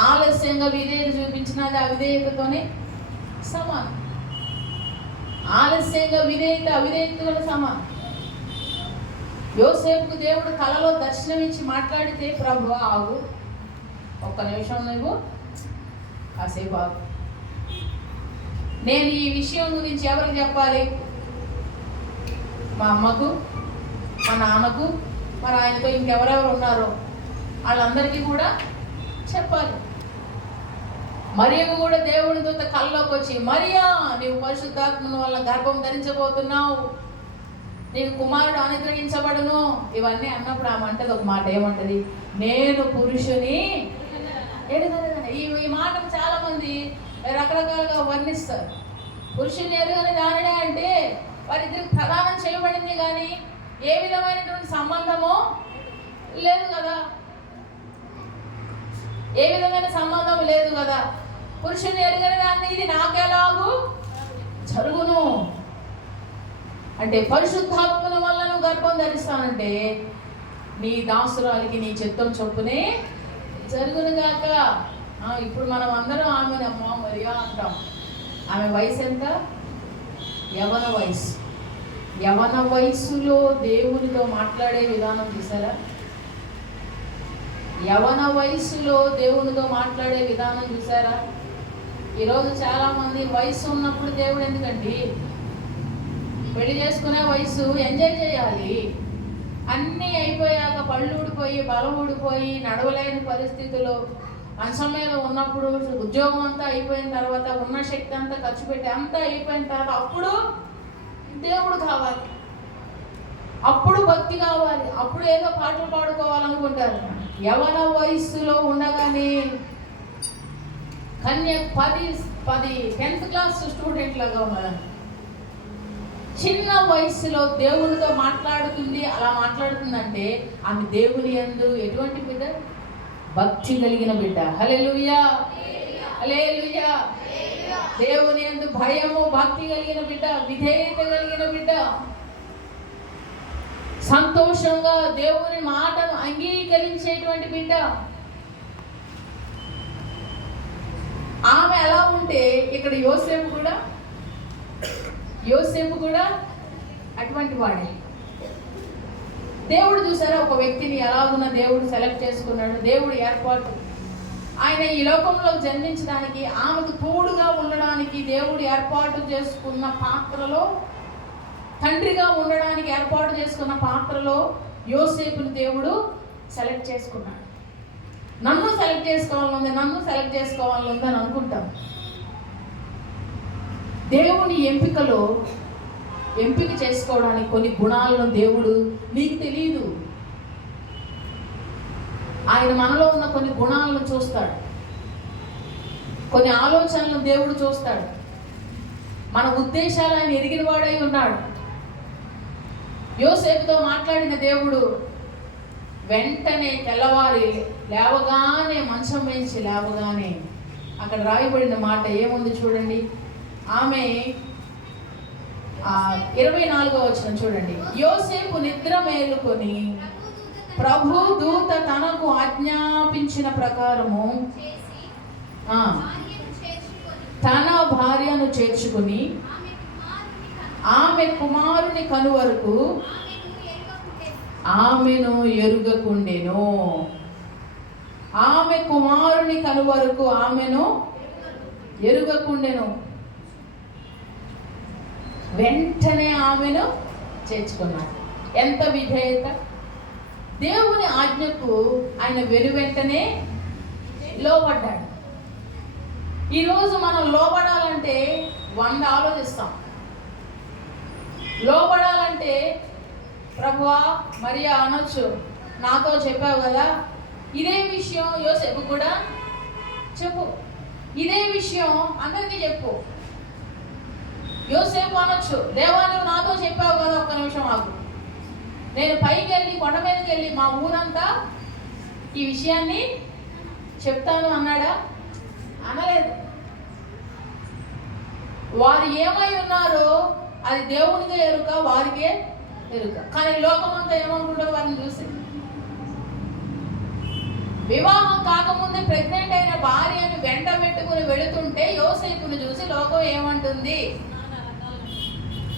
ఆలస్యంగా విధేయత చూపించినది అవిధేయతతోనే సమానం. ఆలస్యంగా విధేయత అవిధేయతతో సమానం. యోసేపుకు దేవుడు కలలో దర్శనమిచ్చి మాట్లాడితే, ప్రభు ఆగు, ఒక్క నిమిషం, నువ్వు కాసేపు ఆగు, నేను ఈ విషయం గురించి ఎవరికి చెప్పాలి? మా అమ్మకు, మా నాన్నకు, మరి ఆయనతో ఇంకెవరెవరు ఉన్నారో వాళ్ళందరికీ కూడా చెప్పాలి. మరియకు కూడా దేవుడి దూత కల్లోకి వచ్చి, మరియా, నీవు పరిశుద్ధాత్మను వల్ల గర్భం ధరించబోతున్నావు, నీకు కుమారుడు అనుగ్రహించబడును, ఇవన్నీ అన్నప్పుడు ఆమె అంటది ఒక మాట. ఏమంటది? నేను పురుషుని ఎరుగనని. ఈ మాటను చాలా మంది రకరకాలుగా వర్ణిస్తారు. పురుషుని ఎరుగని దానినే అంటే వారిద్దరికి ప్రదానం చేయబడింది కానీ ఏ విధమైనటువంటి సంబంధమో లేదు కదా, ఏ విధమైన సంబంధం లేదు కదా. పురుషుని ఎరుగని దాన్ని ఇది నాకెలాగూ జరుగును అంటే, పరిశుద్ధాత్మల వల్ల నువ్వు గర్భం ధరిస్తానంటే నీ దాసురాలికి నీ చిత్తం చొప్పునే జరుగునుగాక. ఇప్పుడు మనం అందరం ఆమె అమ్మ మరియా అంటాం. ఆమె వయసు ఎంత? యవన వయసు. యవన వయసులో దేవునితో మాట్లాడే విధానం చూసారా? యవన వయసులో దేవునితో మాట్లాడే విధానం చూసారా? ఈరోజు చాలామంది వయసు ఉన్నప్పుడు దేవుడు ఎందుకండి, పెళ్లి చేసుకునే వయసు, ఎంజాయ్ చేయాలి. అన్నీ అయిపోయాక పళ్ళు ఊడిపోయి, బలం ఊడిపోయి, నడవలేని పరిస్థితులు, మంచం మీద ఉన్నప్పుడు, ఉద్యోగం అంతా అయిపోయిన తర్వాత, ఉన్న శక్తి అంతా ఖర్చు పెట్టి అంతా అయిపోయిన తర్వాత అప్పుడు దేవుడు కావాలి, అప్పుడు భక్తి కావాలి, అప్పుడు ఏదో పాటలు పాడుకోవాలనుకుంటారు. యవన వయస్సులో ఉండగానే 10th క్లాస్ స్టూడెంట్ లాగా ఉన్నదండి. చిన్న వయసులో దేవునితో మాట్లాడుతుంది. అలా మాట్లాడుతుందంటే ఆమె దేవుని యందు ఎటువంటి బిడ్డ? భక్తి కలిగిన బిడ్డ. హల్లెలూయా, హల్లెలూయా. దేవుని యందు భయము, భక్తి కలిగిన బిడ్డ, విధేయత కలిగిన బిడ్డ, సంతోషంగా దేవుని మాటను అంగీకరించేటువంటి బిడ్డ. ఆమె ఎలా ఉంటే ఇక్కడ యోసేపు కూడా అటువంటి వాడే. దేవుడు చూసారా ఒక వ్యక్తిని ఎలాగున్న దేవుడు సెలెక్ట్ చేసుకున్నాడు. దేవుడు ఏర్పాటు, ఆయన ఈ లోకంలో జన్మించడానికి, ఆమెకు తోడుగా ఉండడానికి దేవుడు ఏర్పాటు చేసుకున్న పాత్రలో, తండ్రిగా ఉండడానికి ఏర్పాటు చేసుకున్న పాత్రలో యోసేపుని దేవుడు సెలెక్ట్ చేసుకున్నాడు. నన్ను సెలెక్ట్ చేసుకోవాలని అని అనుకుంటాం. దేవుని ఎంపిక చేసుకోవడానికి కొన్ని గుణాలను దేవుడు, నీకు తెలియదు, ఆయన మనలో ఉన్న కొన్ని గుణాలను చూస్తాడు, కొన్ని ఆలోచనలను దేవుడు చూస్తాడు. మన ఉద్దేశాలు ఆయన ఎరిగిన వాడై ఉన్నాడు. యోసేపుతో మాట్లాడిన దేవుడు వెంటనే తెల్లవారి లేవగానే, మంచం వేసి లేవగానే అక్కడ రాయబడిన మాట ఏముంది చూడండి. ఆమె 24వ వచనం చూడండి. యోసేపు నిద్ర మేలుకొని ప్రభు దూత తనకు ఆజ్ఞాపించిన ప్రకారము తన భార్యను చేర్చుకుని ఆమె కుమారుని కను వరకు ఆమెను ఎరుగకుండెను. ఆమె కుమారుని కను వరకు ఆమెను ఎరుగకుండెను. వెంటనే ఆమెను చేర్చుకున్నాడు. ఎంత విధేయత! దేవుని ఆజ్ఞకు ఆయన వెనువెంటనే లోబడ్డాడు. ఈరోజు మనం లోబడాలంటే 100 ఆలోచిస్తాం. లోబడాలంటే ప్రభువా మరియా అనొచ్చు, నాతో చెప్పావు కదా, ఇదే విషయం యోసేపు కూడా చెప్పు, ఇదే విషయం అందరికీ చెప్పు. యోసేపు అనొచ్చు, దేవా నువ్వు నాతో చెప్పావు కదా, ఒక్క నిమిషం ఆగు, నేను పైకి వెళ్ళి కొండ మీదకి వెళ్ళి మా ఊరంతా ఈ విషయాన్ని చెప్తాను అన్నాడా? అనలేదు. వారు ఏమై ఉన్నారో అది దేవునికే ఎరుక, వారికే ఎరుక. కానీ లోకమంతా ఏమనుకుంటారు వారిని చూసి? వివాహం కాకముందే ప్రెగ్నెంట్ అయిన భార్యను వెంట పెట్టుకుని వెళుతుంటే యోసేపును చూసి లోకం ఏమంటుంది?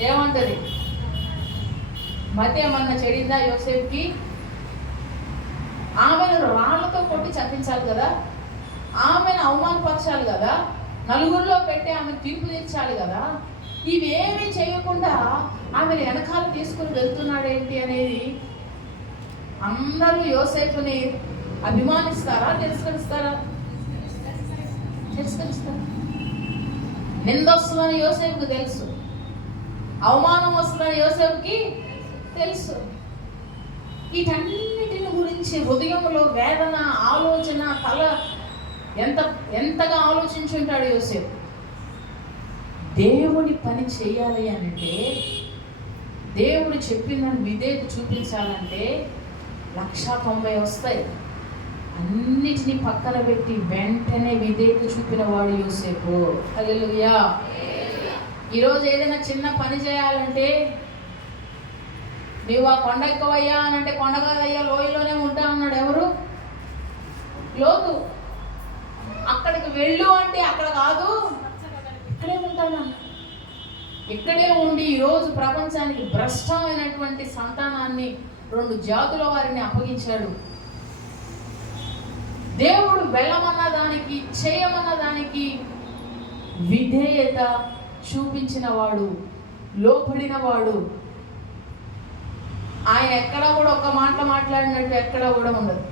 ఏమంటది? మతి ఏమన్నా చెడిందా యోసేపుకి? ఆమెను రాళ్లతో కొట్టి చంపించాలి కదా, ఆమెను అవమానపరచాలి కదా, నలుగురిలో పెట్టి ఆమె తీర్పు తీర్చాలి కదా. ఇవేమీ చేయకుండా ఆమెను వెనకాల తీసుకుని వెళ్తున్నాడేంటి అనేది అందరూ యోసేపుని అభిమానిస్తారా, తిరస్కరిస్తారా? తిరస్కరిస్తారా. నింద వస్తుందని యోసేపుకి తెలుసు, అవమానం వస్తుందని యోసేపుకి తెలుసు. వీటన్నిటిని గురించి హృదయంలో వేదన, ఆలోచన, తల ఎంతగా ఆలోచించుంటాడు యోసేపు. దేవుని పని చేయాలి అంటే, దేవుడు చెప్పినని విధేయత చూపించాలంటే 190 వస్తాయి. అన్నిటినీ పక్కన పెట్టి వెంటనే విధేయత చూపిన వాడు యోసేపు. హల్లెలూయా. ఈరోజు ఏదైనా చిన్న పని చేయాలంటే, నువ్వు ఆ కొండ ఎక్కువయ్యా అని అంటే, కొండ కాదయ్యా లోయలోనే ఉంటా అన్నాడు. ఎవరు? లోతు. అక్కడికి వెళ్ళు అంటే అక్కడ కాదు, ఇక్కడే ఉంటాను. ఇక్కడే ఉండి ఈరోజు ప్రపంచానికి భ్రష్టమైనటువంటి సంతానాన్ని 2 జాతుల వారిని అప్పగించాడు. దేవుడు వెళ్ళమన్న దానికి, చేయమన్న దానికి విధేయత చూపించిన వాడు, లోపడిన వాడు. ఆయన ఎక్కడా కూడా ఒక్క మాట మాట్లాడినట్టు ఎక్కడా కూడా ఉండదు.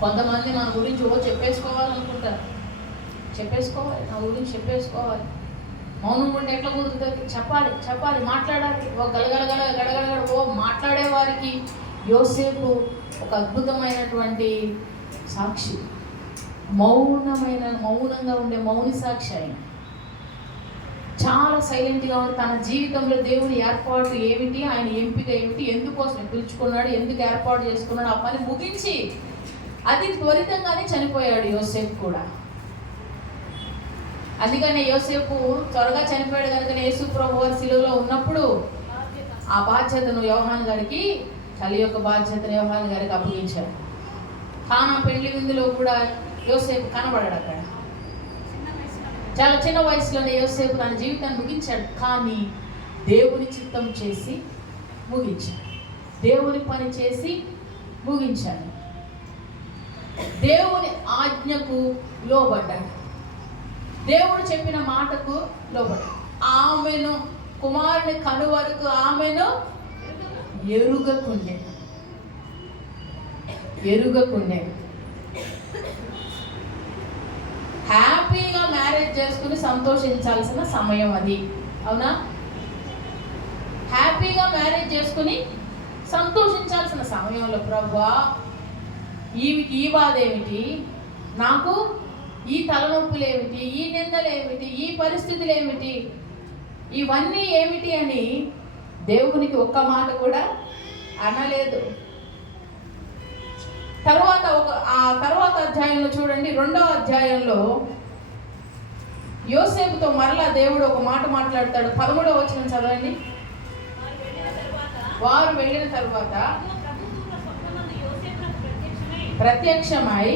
కొంతమంది మన గురించి చెప్పేసుకోవాలనుకుంటారు. చెప్పేసుకోవాలి, నా గురించి చెప్పేసుకోవాలి. మౌనం ఉంటే ఎట్లా కుదురుతుంది? చెప్పాలి, చెప్పాలి, మాట్లాడాలి. ఓ గలగలగల గడగడగడ ఓ మాట్లాడే వారికి యోసేపు ఒక అద్భుతమైనటువంటి సాక్షి. మౌనంగా ఉండే మౌని సాక్షి. ఆయన చాలా సైలెంట్గా ఉండి తన జీవితంలో దేవుని ఏర్పాటు ఏమిటి, ఆయన ఎంపిక ఏమిటి, ఎందుకోసం పిలుచుకున్నాడు, ఎందుకు ఏర్పాటు చేసుకున్నాడు, ఆ పని ముగించి అతి త్వరితంగానే చనిపోయాడు యోసేపు కూడా. అందుకనే యోసేపు త్వరగా చనిపోయాడు కనుక యేసు ప్రభు వారి శిలువలో ఉన్నప్పుడు ఆ బాధ్యతను యోహాను గారికి, తల్లి యొక్క బాధ్యతను యోహాను గారికి అప్పగించారు. కానా పెళ్లి విందులో కూడా యోసేపు కనబడాడు. అక్కడ చాలా చిన్న వయసులోనే యోసేపు తన జీవితాన్ని ముగించాడు. కానీ దేవుని చిత్తం చేసి ముగించాడు, దేవుని పని చేసి ముగించాడు, దేవుని ఆజ్ఞకు లోబడ్డాడు, దేవుడు చెప్పిన మాటకు లోబడ్డాడు. ఆమెను కుమారుని కను వరకు ఆమెను ఎరుగకుండే. హ్యాపీగా మ్యారేజ్ చేసుకుని సంతోషించాల్సిన సమయం అది, అవునా? హ్యాపీగా మ్యారేజ్ చేసుకుని సంతోషించాల్సిన సమయంలో ప్రభువా ఈమెకి ఈ బాధ ఏమిటి, నాకు ఈ తలనొప్పులు ఏమిటి, ఈ నిందలు ఏమిటి, ఈ పరిస్థితులు ఏమిటి, ఇవన్నీ ఏమిటి అని దేవునికి ఒక్క మాట కూడా అనలేదు. తర్వాత అధ్యాయంలో చూడండి, 2వ అధ్యాయంలో యోసేపుతో మరలా దేవుడు ఒక మాట మాట్లాడతాడు. 13వ వచనం చదవండి. వారు వెళ్ళిన తర్వాత ప్రత్యక్షమై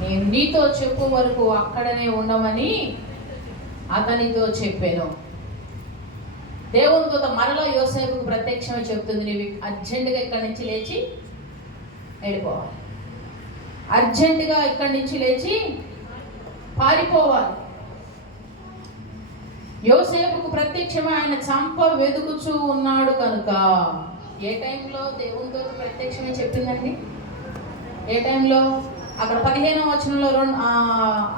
నేను నీతో చెప్పు వరకు అక్కడనే ఉండమని అతనితో చెప్పాను. దేవుని దూత మరలా యోసేపుకు ప్రత్యక్షమే చెప్తుంది, నీవు అర్జెంటుగా ఇక్కడి నుంచి లేచి వెళ్ళిపోవాలి, అర్జెంటుగా ఇక్కడి నుంచి లేచి పారిపోవాలి. యోసేపుకు ప్రత్యక్షమే ఆయన చంప వెదుకుచూ ఉన్నాడు కనుక. ఏ టైంలో దేవునితో ప్రత్యక్షమే చెప్పిందండి? ఏ టైంలో? అక్కడ 15వ వచనంలో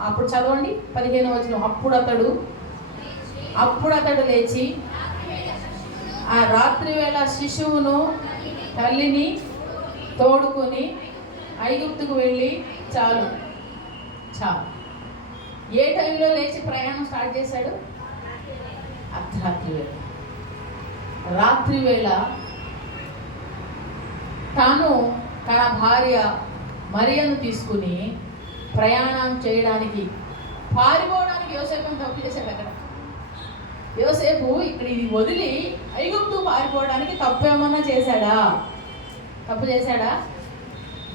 అప్పుడు చదవండి. 15వ వచనం, అప్పుడు అతడు లేచి ఆ రాత్రి వేళ శిశువును తల్లిని తోడుకొని ఐగుప్తుకు వెళ్ళి చాలు. ఏ టైంలో లేచి ప్రయాణం స్టార్ట్ చేశాడు? అర్ధరాత్రి వేళ. రాత్రి వేళ తాను తన భార్య మరియను తీసుకుని ప్రయాణం చేయడానికి, పారిపోవడానికి యోసేపుని తప్పు చేశాడు. అక్కడ యోసేపు ఇక్కడ ఇది వదిలి ఐగుప్తు పారిపోవడానికి తప్పేమన్నా చేశాడా? తప్పు చేశాడా?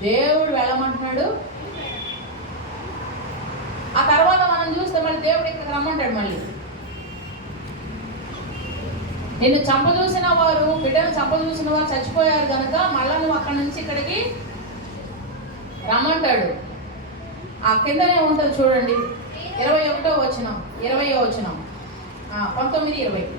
దేవుడు వెళ్ళమంటున్నాడు. ఆ తర్వాత మనం చూస్తే మళ్ళీ దేవుడు ఇక్కడికి రమ్మంటాడు. మళ్ళీ నిన్ను చంపచూసిన వారు, బిడ్డను చంపచూసిన వారు చచ్చిపోయారు కనుక మళ్ళా నువ్వు అక్కడి నుంచి ఇక్కడికి రమ్మంటాడు. ఆ కిందనే ఉంటుంది చూడండి, 21వ వచనం, 20వ వచనం, 19, 20.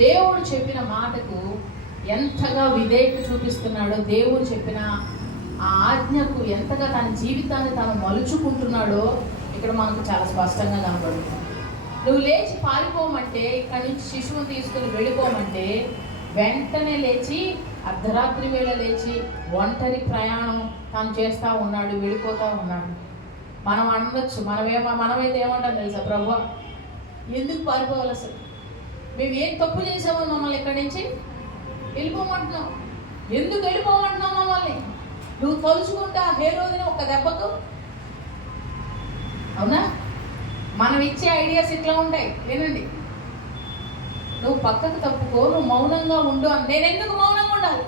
దేవుడు చెప్పిన మాటకు ఎంతగా విధేయత చూపిస్తున్నాడో, దేవుడు చెప్పిన ఆ ఆజ్ఞకు ఎంతగా తన జీవితాన్ని తాను మలుచుకుంటున్నాడో ఇక్కడ మనకు చాలా స్పష్టంగా కనబడుతుంది. నువ్వు లేచి పారిపోమంటే, ఇక్కడి నుంచి శిశువుని తీసుకుని వెళ్ళిపోమంటే వెంటనే లేచి అర్ధరాత్రి వేళ లేచి ఒంటరి ప్రయాణం తాను చేస్తూ ఉన్నాడు, వెళ్ళిపోతూ ఉన్నాడు. మనం అనవచ్చు, మనమైతే ఏమంటాం తెలుసా? ప్రభు ఎందుకు పారిపోవాలి? అసలు మేము ఏం తప్పు చేసామో మమ్మల్ని ఇక్కడి నుంచి వెళ్ళిపోమంటున్నాం, ఎందుకు వెళ్ళిపోమంటున్నావు మమ్మల్ని? నువ్వు తలుచుకుంటా హేరోదిని ఒక దెబ్బకు, అవునా? మనం ఇచ్చే ఐడియాస్ ఇట్లా ఉంటాయి. వినండి, నువ్వు పక్కకు తప్పుకో, నువ్వు మౌనంగా ఉండు అని. నేనెందుకు మౌనంగా ఉండాలి?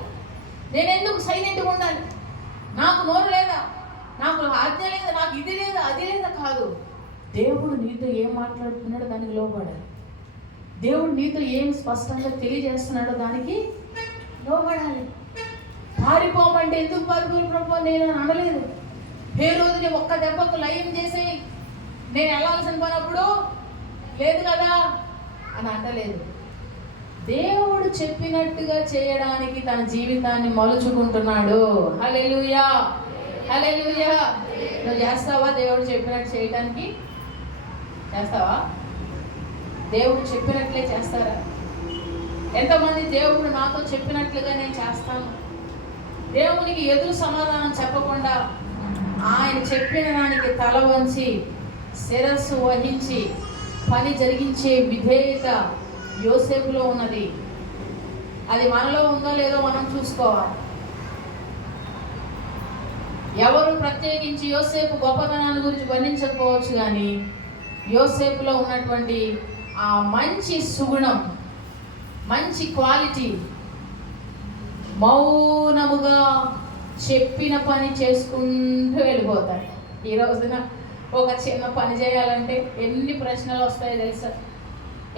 నేనెందుకు సైలెంట్గా ఉండాలి? నాకు నోరు లేదా, నాకు ఆజ్ఞ లేదా, నాకు ఇది లేదా అది లేదా కాదు. దేవుడు నీతో ఏం మాట్లాడుతున్నాడో దానికి లోబడాలి. దేవుడు నీతో ఏం స్పష్టంగా తెలియజేస్తున్నాడో దానికి లోబడాలి. పారిపోమంటే ఎందుకు పారిపోయి ప్రభు నేను అనలేదు. ఏ రోజుని ఒక్క దెబ్బకు లయం చేసి నేను వెళ్ళాల్సిన పనప్పుడు లేదు కదా అని అంటలేదు. దేవుడు చెప్పినట్టుగా చేయడానికి తన జీవితాన్ని మలుచుకుంటున్నాడు. హల్లెలూయా, హల్లెలూయా. నువ్వు చేస్తావా? దేవుడు చెప్పినట్టు చేయడానికి చేస్తావా? దేవుడు చెప్పినట్లే చేస్తారా? ఎంతమంది దేవుడు నాతో చెప్పినట్లుగా నేను చేస్తాను, దేవునికి ఎదురు సమాధానం చెప్పకుండా ఆయన చెప్పిన దానికి తల వంచి శిరస్సు వహించి పని జరిగించే విధేయత యోసేపులో ఉన్నది. అది మనలో ఉందో లేదో మనం చూసుకోవాలి. ఎవరు ప్రత్యేకించి యోసేపు గొప్పతనాన్ని గురించి వర్ణించకపోవచ్చు, కానీ యోసేపులో ఉన్నటువంటి ఆ మంచి సుగుణం, మంచి క్వాలిటీ, మౌనముగా చెప్పిన పని చేసుకుంటూ వెళ్ళిపోతాడు. ఈ రోజున ఒక చిన్న పని చేయాలంటే ఎన్ని ప్రశ్నలు వస్తాయో తెలుసా?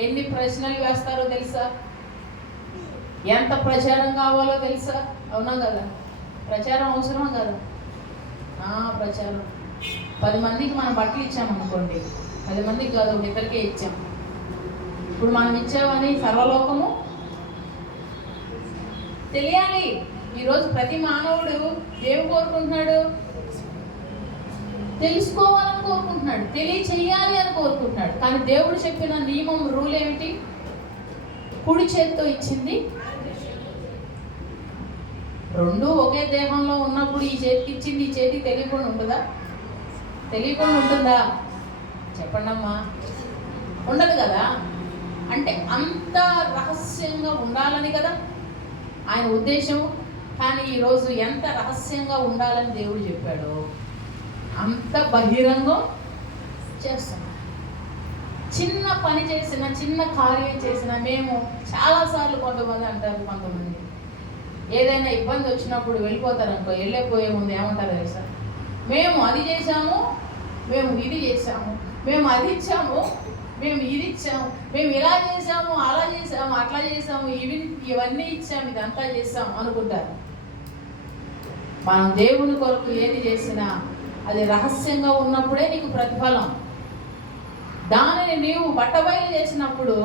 ఎన్ని ప్రశ్నలు వేస్తారో తెలుసా? ఎంత ప్రచారం కావాలో తెలుసా? అవునా కదా? ప్రచారం అవసరం కదా? ప్రచారం. 10 మందికి మనం బట్టలు ఇచ్చామనుకోండి, 10 మందికి కాదు, ఇద్దరికే ఇచ్చాం. ఇప్పుడు మనం ఇచ్చామని సర్వలోకము తెలియాలి. ఈరోజు ప్రతి మానవుడు ఏమి కోరుకుంటున్నాడు? తెలుసుకోవాలని కోరుకుంటున్నాడు, తెలియచేయాలి అని కోరుకుంటున్నాడు. కానీ దేవుడు చెప్పిన నియమం, రూల్ ఏమిటి? కుడి చేతితో ఇచ్చింది రెండు ఒకే దేహంలో ఉన్నప్పుడు ఈ చేతికి ఇచ్చింది ఈ చేతికి తెలియకుండా ఉంటుందా? తెలియకుండా ఉంటుందా? చెప్పండి అమ్మా. ఉండదు కదా. అంటే అంత రహస్యంగా ఉండాలని కదా ఆయన ఉద్దేశం. కానీ ఈరోజు ఎంత రహస్యంగా ఉండాలని దేవుడు చెప్పాడో అంత బహిరంగం చేస్తున్నాం. చిన్న పని చేసిన, చిన్న కార్యం చేసిన, మేము చాలాసార్లు కొంతమంది అంటారు, కొంతమంది ఏదైనా ఇబ్బంది వచ్చినప్పుడు వెళ్ళిపోతారనుకో, వెళ్ళిపోయే ముందు ఏమంటారు తెలుసా? మేము అది చేసాము, మేము ఇది చేసాము, మేము అది ఇచ్చాము, మేము ఇది ఇచ్చాము, మేము ఇలా చేసాము, అలా చేసాము, అట్లా చేసాము, ఇవన్నీ ఇచ్చాము, ఇదంతా చేసాము అనుకుంటారు. మనం దేవుని కొరకు ఏది చేసినా అది రహస్యంగా ఉన్నప్పుడే నీకు ప్రతిఫలం. దానిని నీవు బట్టబయలు చేసినప్పుడు,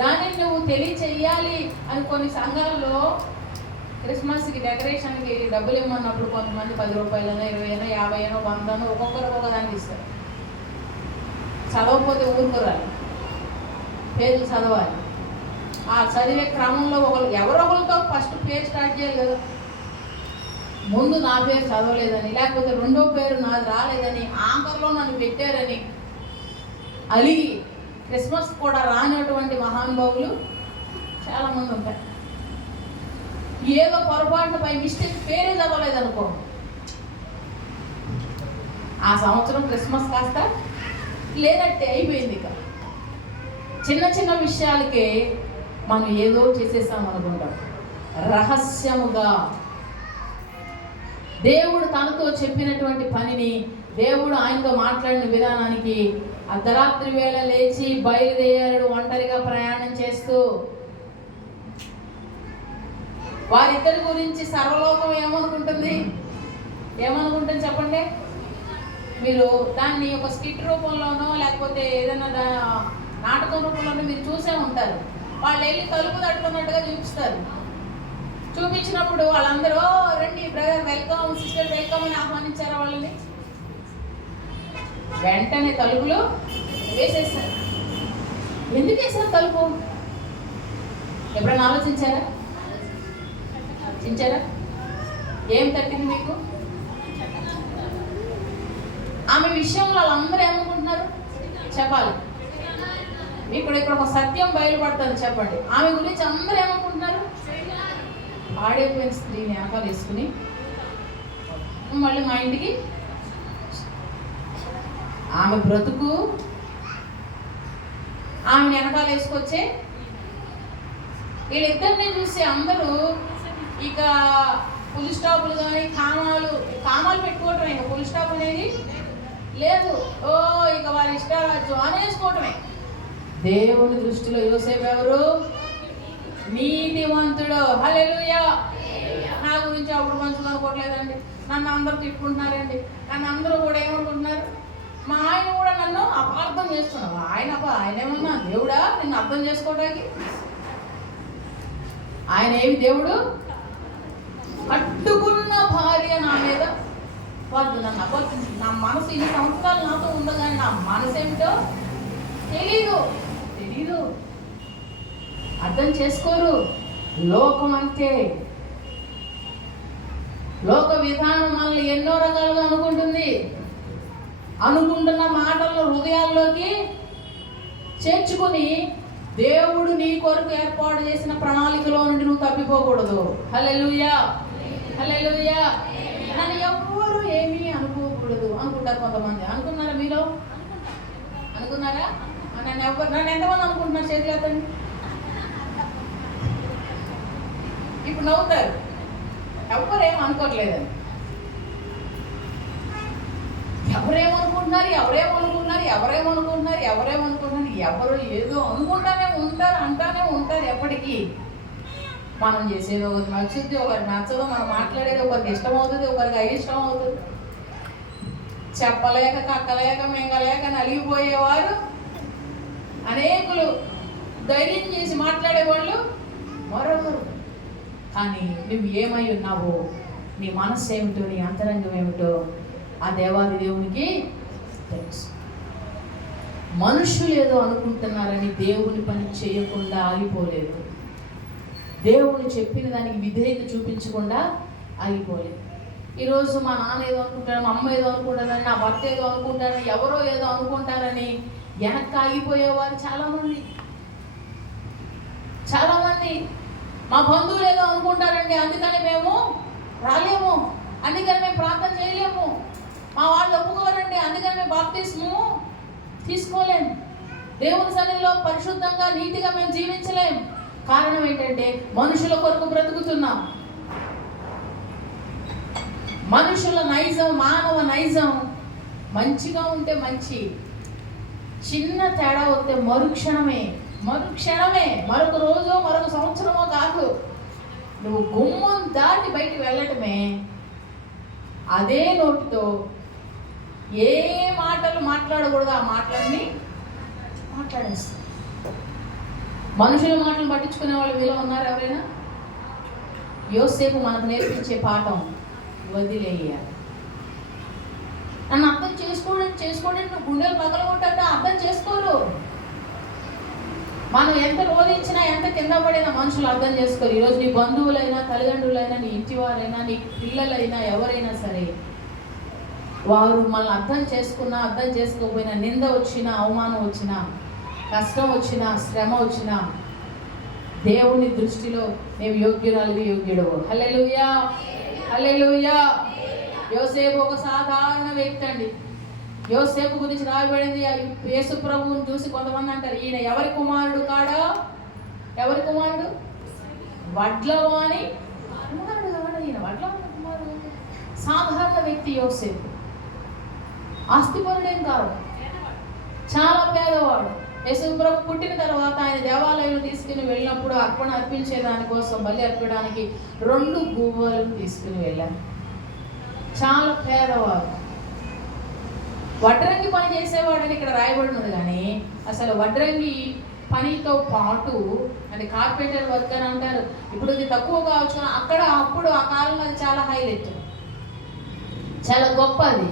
దానిని నువ్వు తెలియచేయాలి అని కొన్ని సంఘాల్లో క్రిస్మస్కి డెకరేషన్కి డబ్బులు ఇమ్మన్నప్పుడు కొంతమంది 10 రూపాయలనో 20 50 100 ఒక్కొక్కరు ఒక్కొక్కదానికి ఇస్తారు. చదవకపోతే ఊరుకోరాలి, పేర్లు చదవాలి. ఆ చదివే క్రమంలో ఎవరో ఒకరితో ఫస్ట్ పేరు స్టార్ట్ చేయాలి కదా. ముందు నా పేరు చదవలేదని, లేకపోతే రెండో పేరు నాది రాలేదని, ఆంకర్లో నన్ను పెట్టారని అలిగి క్రిస్మస్ కూడా రానటువంటి మహానుభావులు చాలామంది ఉంటారు. ఏదో పొరపాటున పై మిస్టేక్ పేరే చదవలేదనుకో, ఆ సంవత్సరం క్రిస్మస్ కాస్త లేనట్టే అయిపోయింది. ఇక చిన్న చిన్న విషయాలకే మనం ఏదో చేసేసాం అనుకుంటాం. రహస్యముగా దేవుడు తనతో చెప్పినటువంటి పనిని, దేవుడు ఆయనతో మాట్లాడిన విధానానికి అర్ధరాత్రి వేళ లేచి బయలుదేరాడు ఒంటరిగా ప్రయాణం చేస్తూ. వారిద్దరి గురించి సర్వలోకం ఏమనుకుంటుంది? ఏమనుకుంటుంది చెప్పండి? మీరు దాన్ని ఒక స్కిట్ రూపంలోనో లేకపోతే ఏదైనా నాటకం రూపంలోనో మీరు చూసే ఉంటారు. వాళ్ళు వెళ్ళి తలుపు తట్టుకున్నట్టుగా చూపిస్తారు. చూపించినప్పుడు వాళ్ళందరూ రండి బ్రదర్ వెల్కమ్, సిస్టర్ వెల్కమ్ అని ఆహ్వానించారు వాళ్ళని. వెంటనే తలుపులు వేసేస్తారు. ఎందుకు వేసారు తలుపు? ఎప్పుడైనా ఆలోచించారా? ఏం తట్టింది మీకు? ఆమె విషయంలో వాళ్ళందరూ ఏమనుకుంటున్నారు చెప్పాలి. ఇక్కడ ఒక సత్యం బయలుపడుతుంది, చెప్పండి. ఆమె గురించి అందరూ ఏమనుకుంటున్నారు? ఆడైపోయిన స్త్రీని వెనకాల వేసుకుని మళ్ళీ మా ఇంటికి ఆమె బ్రతుకు ఆమెను వెనకాల వేసుకొచ్చే వీళ్ళిద్దరిని చూసి అందరూ ఇక ఫుల్ స్టాపులు కానీ కామాలు పెట్టుకోవటమే. ఇక ఫుల్ స్టాప్ అనేది లేదు. ఇక వారి ఇష్టారాజ్యం అనేసుకోవటమే. దేవుని దృష్టిలో యోసేపు ఎవరు? నీతివంతుడు. హల్లెలూయా. నా గురించి అప్పుడు మంచిగా అనుకోవట్లేదండి, నన్ను అందరూ తిట్టుకుంటున్నారండి, నన్ను అందరూ కూడా ఏమనుకుంటున్నారు, మా ఆయన కూడా నన్ను అపార్థం చేస్తున్నావు. ఆయన ఏమన్నా దేవుడా నిన్ను అర్థం చేసుకోవడానికి? ఆయన ఏమి దేవుడు? కట్టుకున్న భార్య నా మీద వద్దు, నన్ను అబద్ధం, నా మనసు ఇన్ని సంవత్సరాలు నాతో ఉందో కానీ నా మనసు ఏమిటో తెలీదు. అర్థం చేసుకోరు. లోకం అంతే. లోక విధానం మనల్ని ఎన్నో రకాలుగా అనుకుంటున్న మాటలను హృదయాల్లోకి చేర్చుకుని దేవుడు నీ కొరకు ఏర్పాటు చేసిన ప్రణాళికలో నుండి నువ్వు తప్పిపోకూడదు. హల్లెలూయా. నన్ను ఎవ్వరు ఏమీ అనుకోకూడదు అనుకుంటారు కొంతమంది. అనుకున్నారా? మీలో అనుకున్నారా? నన్ను ఎంతమంది అనుకుంటున్నారు? చేతులు ఎత్తండి. ఇప్పుడు నవ్వుతారు. ఎవరేం అనుకోవట్లేదని. ఎవరేమనుకుంటున్నారు? ఎవరు ఏదో అనుకుంటానే ఉంటారు, అంటానే ఉంటారు ఎప్పటికీ. మనం చేసేది ఒకరికి నచ్చుద్ది, ఒకరికి నచ్చదు, మనం మాట్లాడేది ఒకరికి ఇష్టం అవుతుంది, ఒకరికి అయిష్టం అవుతుంది. చెప్పలేక కక్కలేక మింగలేక నలిగిపోయేవారు అనేకులు, ధైర్యం చేసి మాట్లాడేవాళ్ళు మరొకరు. కానీ నువ్వు ఏమై ఉన్నావో, నీ మనస్సు ఏమిటో, నీ అంతరంగం ఏమిటో ఆ దేవాది దేవునికి తెలుసు. మనుషులు ఏదో అనుకుంటున్నారని దేవుని పని చేయకుండా ఆగిపోలేదు. దేవుని చెప్పిన దానికి విధేయత చూపించకుండా ఆగిపోలేదు. ఈరోజు మా నాన్న ఏదో అనుకుంటారు, మా అమ్మ ఏదో అనుకుంటారని, నా భర్త ఏదో అనుకుంటారని, ఎవరో ఏదో అనుకుంటారని వెనక్కి ఆగిపోయేవారు చాలామంది. మా బంధువులు ఏదో అనుకుంటారండి, అందుకని మేము రాలేము, అందుకని మేము ప్రార్థన చేయలేము, మా వాళ్ళు ఒప్పుకోరండి, అందుకని మేము బాప్తిస్మము తీసుకోలేము, దేవుని సన్నిధిలో పరిశుద్ధంగా నీతిగా మేము జీవించలేము. కారణం ఏంటంటే మనుషుల కొరకు బ్రతుకుతున్నాం. మనుషుల నైజం, మానవ నైజం మంచిగా ఉంటే మంచి, చిన్న తేడా వస్తే మరుక్షణమే, మరొక రోజు మరొక సంవత్సరమో కాదు, నువ్వు గుమ్మం దాటి బయటికి వెళ్ళటమే. అదే నోటితో ఏ మాటలు మాట్లాడకూడదు ఆ మాటలన్నీ మాట్లాడేస్తా. మనుషుల మాటలు పట్టించుకునే వాళ్ళు మీలో ఉన్నారు ఎవరైనా? యోసేపు మనకు నేర్పించే పాఠం వదిలేయాలి. నన్ను అర్థం చేసుకోండి నువ్వు గుండెలు పగలగొట్టా అర్థం చేసుకోరు. మనం ఎంత రోధించినా, ఎంత కింద పడినా మనుషులు అర్థం చేసుకోరు. ఈరోజు నీ బంధువులైనా, తల్లిదండ్రులైనా, నీ ఇంటి వారైనా, నీ పిల్లలైనా, ఎవరైనా సరే, వారు మనల్ని అర్థం చేసుకున్నా, అర్థం చేసుకోకపోయినా, నింద వచ్చినా, అవమానం వచ్చినా, కష్టం వచ్చినా, శ్రమ వచ్చినా, దేవుని దృష్టిలో నీవు యోగ్యుడవు. హల్లెలూయా. యోసేపు ఒక సాధారణ వ్యక్తి అండి. యోసేపు గురించి రాయబడింది. యేసు ప్రభువుని చూసి కొంతమంది అంటారు, ఈయన ఎవరి కుమారుడు కాడా? ఎవరి కుమారుడు? వడ్లవాని కుమారుడు కాడా ఈయన? వడ్లవాని కుమారుడు. సాధారణ వ్యక్తి యోసేపు. ఆస్తిపరుడేం కాదు, చాలా పేదవాడు. యేసు ప్రభు పుట్టిన తర్వాత ఆయన దేవాలయంలో తీసుకుని వెళ్ళినప్పుడు అర్పణ అర్పించే దానికోసం, బలి అర్పడానికి 2 గువ్వలను తీసుకుని వెళ్ళాను. చాలా పేదవాడు, వడ్రంగి పని చేసేవాడని ఇక్కడ రాయబడినది. కానీ అసలు వడ్రంగి పనితో పాటు, అంటే కార్పెంటర్ వర్క్ అని అంటారు, ఇప్పుడు ఇది తక్కువ కావచ్చు, అప్పుడు ఆ కాలంలో అది చాలా హైలైట్, చాలా గొప్పది.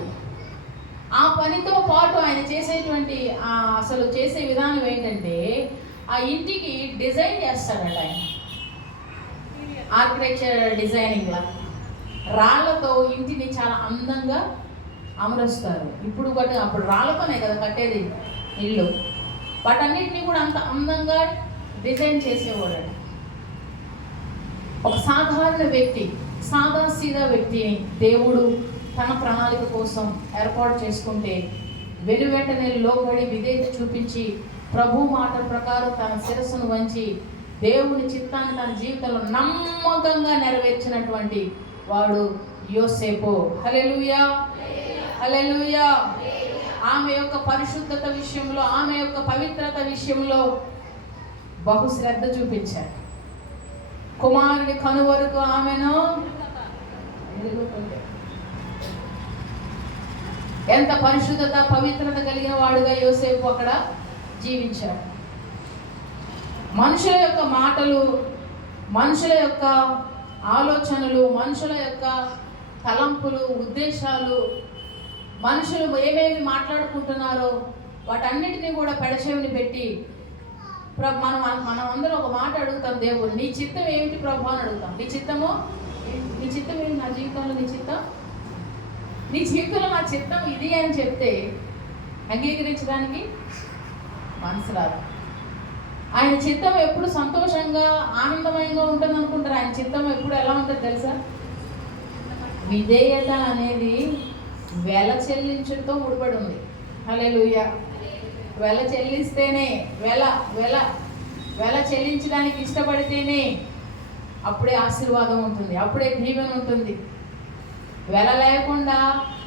ఆ పనితో పాటు ఆయన చేసేటువంటి అసలు చేసే విధానం ఏంటంటే, ఆ ఇంటికి డిజైన్ చేస్తాడట ఆయన. ఆర్కిటెక్చర్ డిజైనింగ్ లా రాళ్లతో ఇంటిని చాలా అందంగా అమరుస్తారు. అప్పుడు రాళ్ళతోనే కదా కట్టేది ఇల్లు. వాటన్నిటిని కూడా అంత అందంగా డిజైన్ చేసేవాడు. ఒక సాధారణ వ్యక్తి, సాదాసీదా వ్యక్తిని దేవుడు తన ప్రణాళిక కోసం ఏర్పాటు చేసుకుంటే, వెనువెంటనే లోబడి విధేయత చూపించి ప్రభు మాట ప్రకారం తన శిరస్సును వంచి దేవుని చిత్తాన్ని తన జీవితంలో నమ్మకంగా నెరవేర్చినటువంటి వాడు యోసేపు. హల్లెలూయా, హల్లెలూయా. ఆమె యొక్క పరిశుద్ధత విషయంలో, ఆమె యొక్క పవిత్రత విషయంలో బహు శ్రద్ధ చూపించాడు. కుమారుడి కను వరకు ఆమెను ఎంత పరిశుద్ధత పవిత్రత కలిగిన వాడుగా యోసేపు అక్కడ జీవించాడు. మనుషుల యొక్క మాటలు, మనుషుల యొక్క ఆలోచనలు, మనుషుల యొక్క తలంపులు, ఉద్దేశాలు, మనుషులు ఏమేమి మాట్లాడుకుంటున్నారో వాటన్నిటినీ కూడా పెడచెవిని పెట్టి మనం అందరం ఒక మాట అడుగుతాం, దేవుడు నీ చిత్తం ఏమిటి ప్రభు అని అడుగుతాం. నీ చిత్తం ఏంటి నా జీవితంలో? నీ జీవితంలో నా చిత్తం ఇది అని చెప్తే అంగీకరించడానికి మనసు రాదు. ఆయన చిత్తం ఎప్పుడు సంతోషంగా ఆనందమయంగా ఉంటుంది అనుకుంటారు. ఆయన చిత్తం ఎప్పుడు ఎలా ఉంటుంది తెలుసా? విధేయత అనేది వెల చెల్లించడంతో ముడిపడి ఉంది. హల్లెలూయా. వెల చెల్లిస్తేనే, వెల చెల్లించడానికి ఇష్టపడితేనే అప్పుడే ఆశీర్వాదం ఉంటుంది, అప్పుడే దీవెన ఉంటుంది. వెల లేకుండా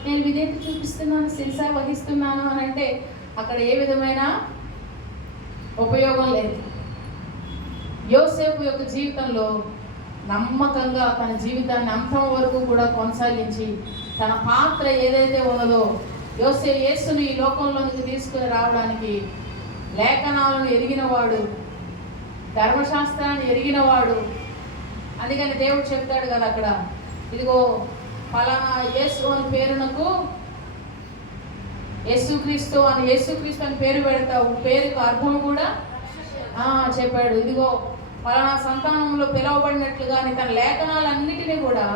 నేను విధేయత చూపిస్తున్నాను, శిరస వహిస్తున్నాను అని అంటే అక్కడ ఏ విధమైన ఉపయోగం లేదు. యోసేపు యొక్క జీవితంలో నమ్మకంగా తన జీవితాన్ని అంతం వరకు కూడా కొనసాగించి తన పాత్ర ఏదైతే ఉన్నదో, యేసును ఈ లోకంలోనికి తీసుకుని రావడానికి లేఖనాలను ఎరిగినవాడు, ధర్మశాస్త్రాన్ని ఎరిగినవాడు. అందుకని దేవుడు చెప్తాడు కదా అక్కడ, ఇదిగో ఫలానా యేసు అని పేరునకు యేసుక్రీస్తు అని పేరు పెడతావు, పేరుకు అర్థం కూడా చెప్పాడు. ఇదిగో ఫలానా సంతానంలో పిలువబడినట్లుగానే తన లేఖనాలన్నిటినీ కూడా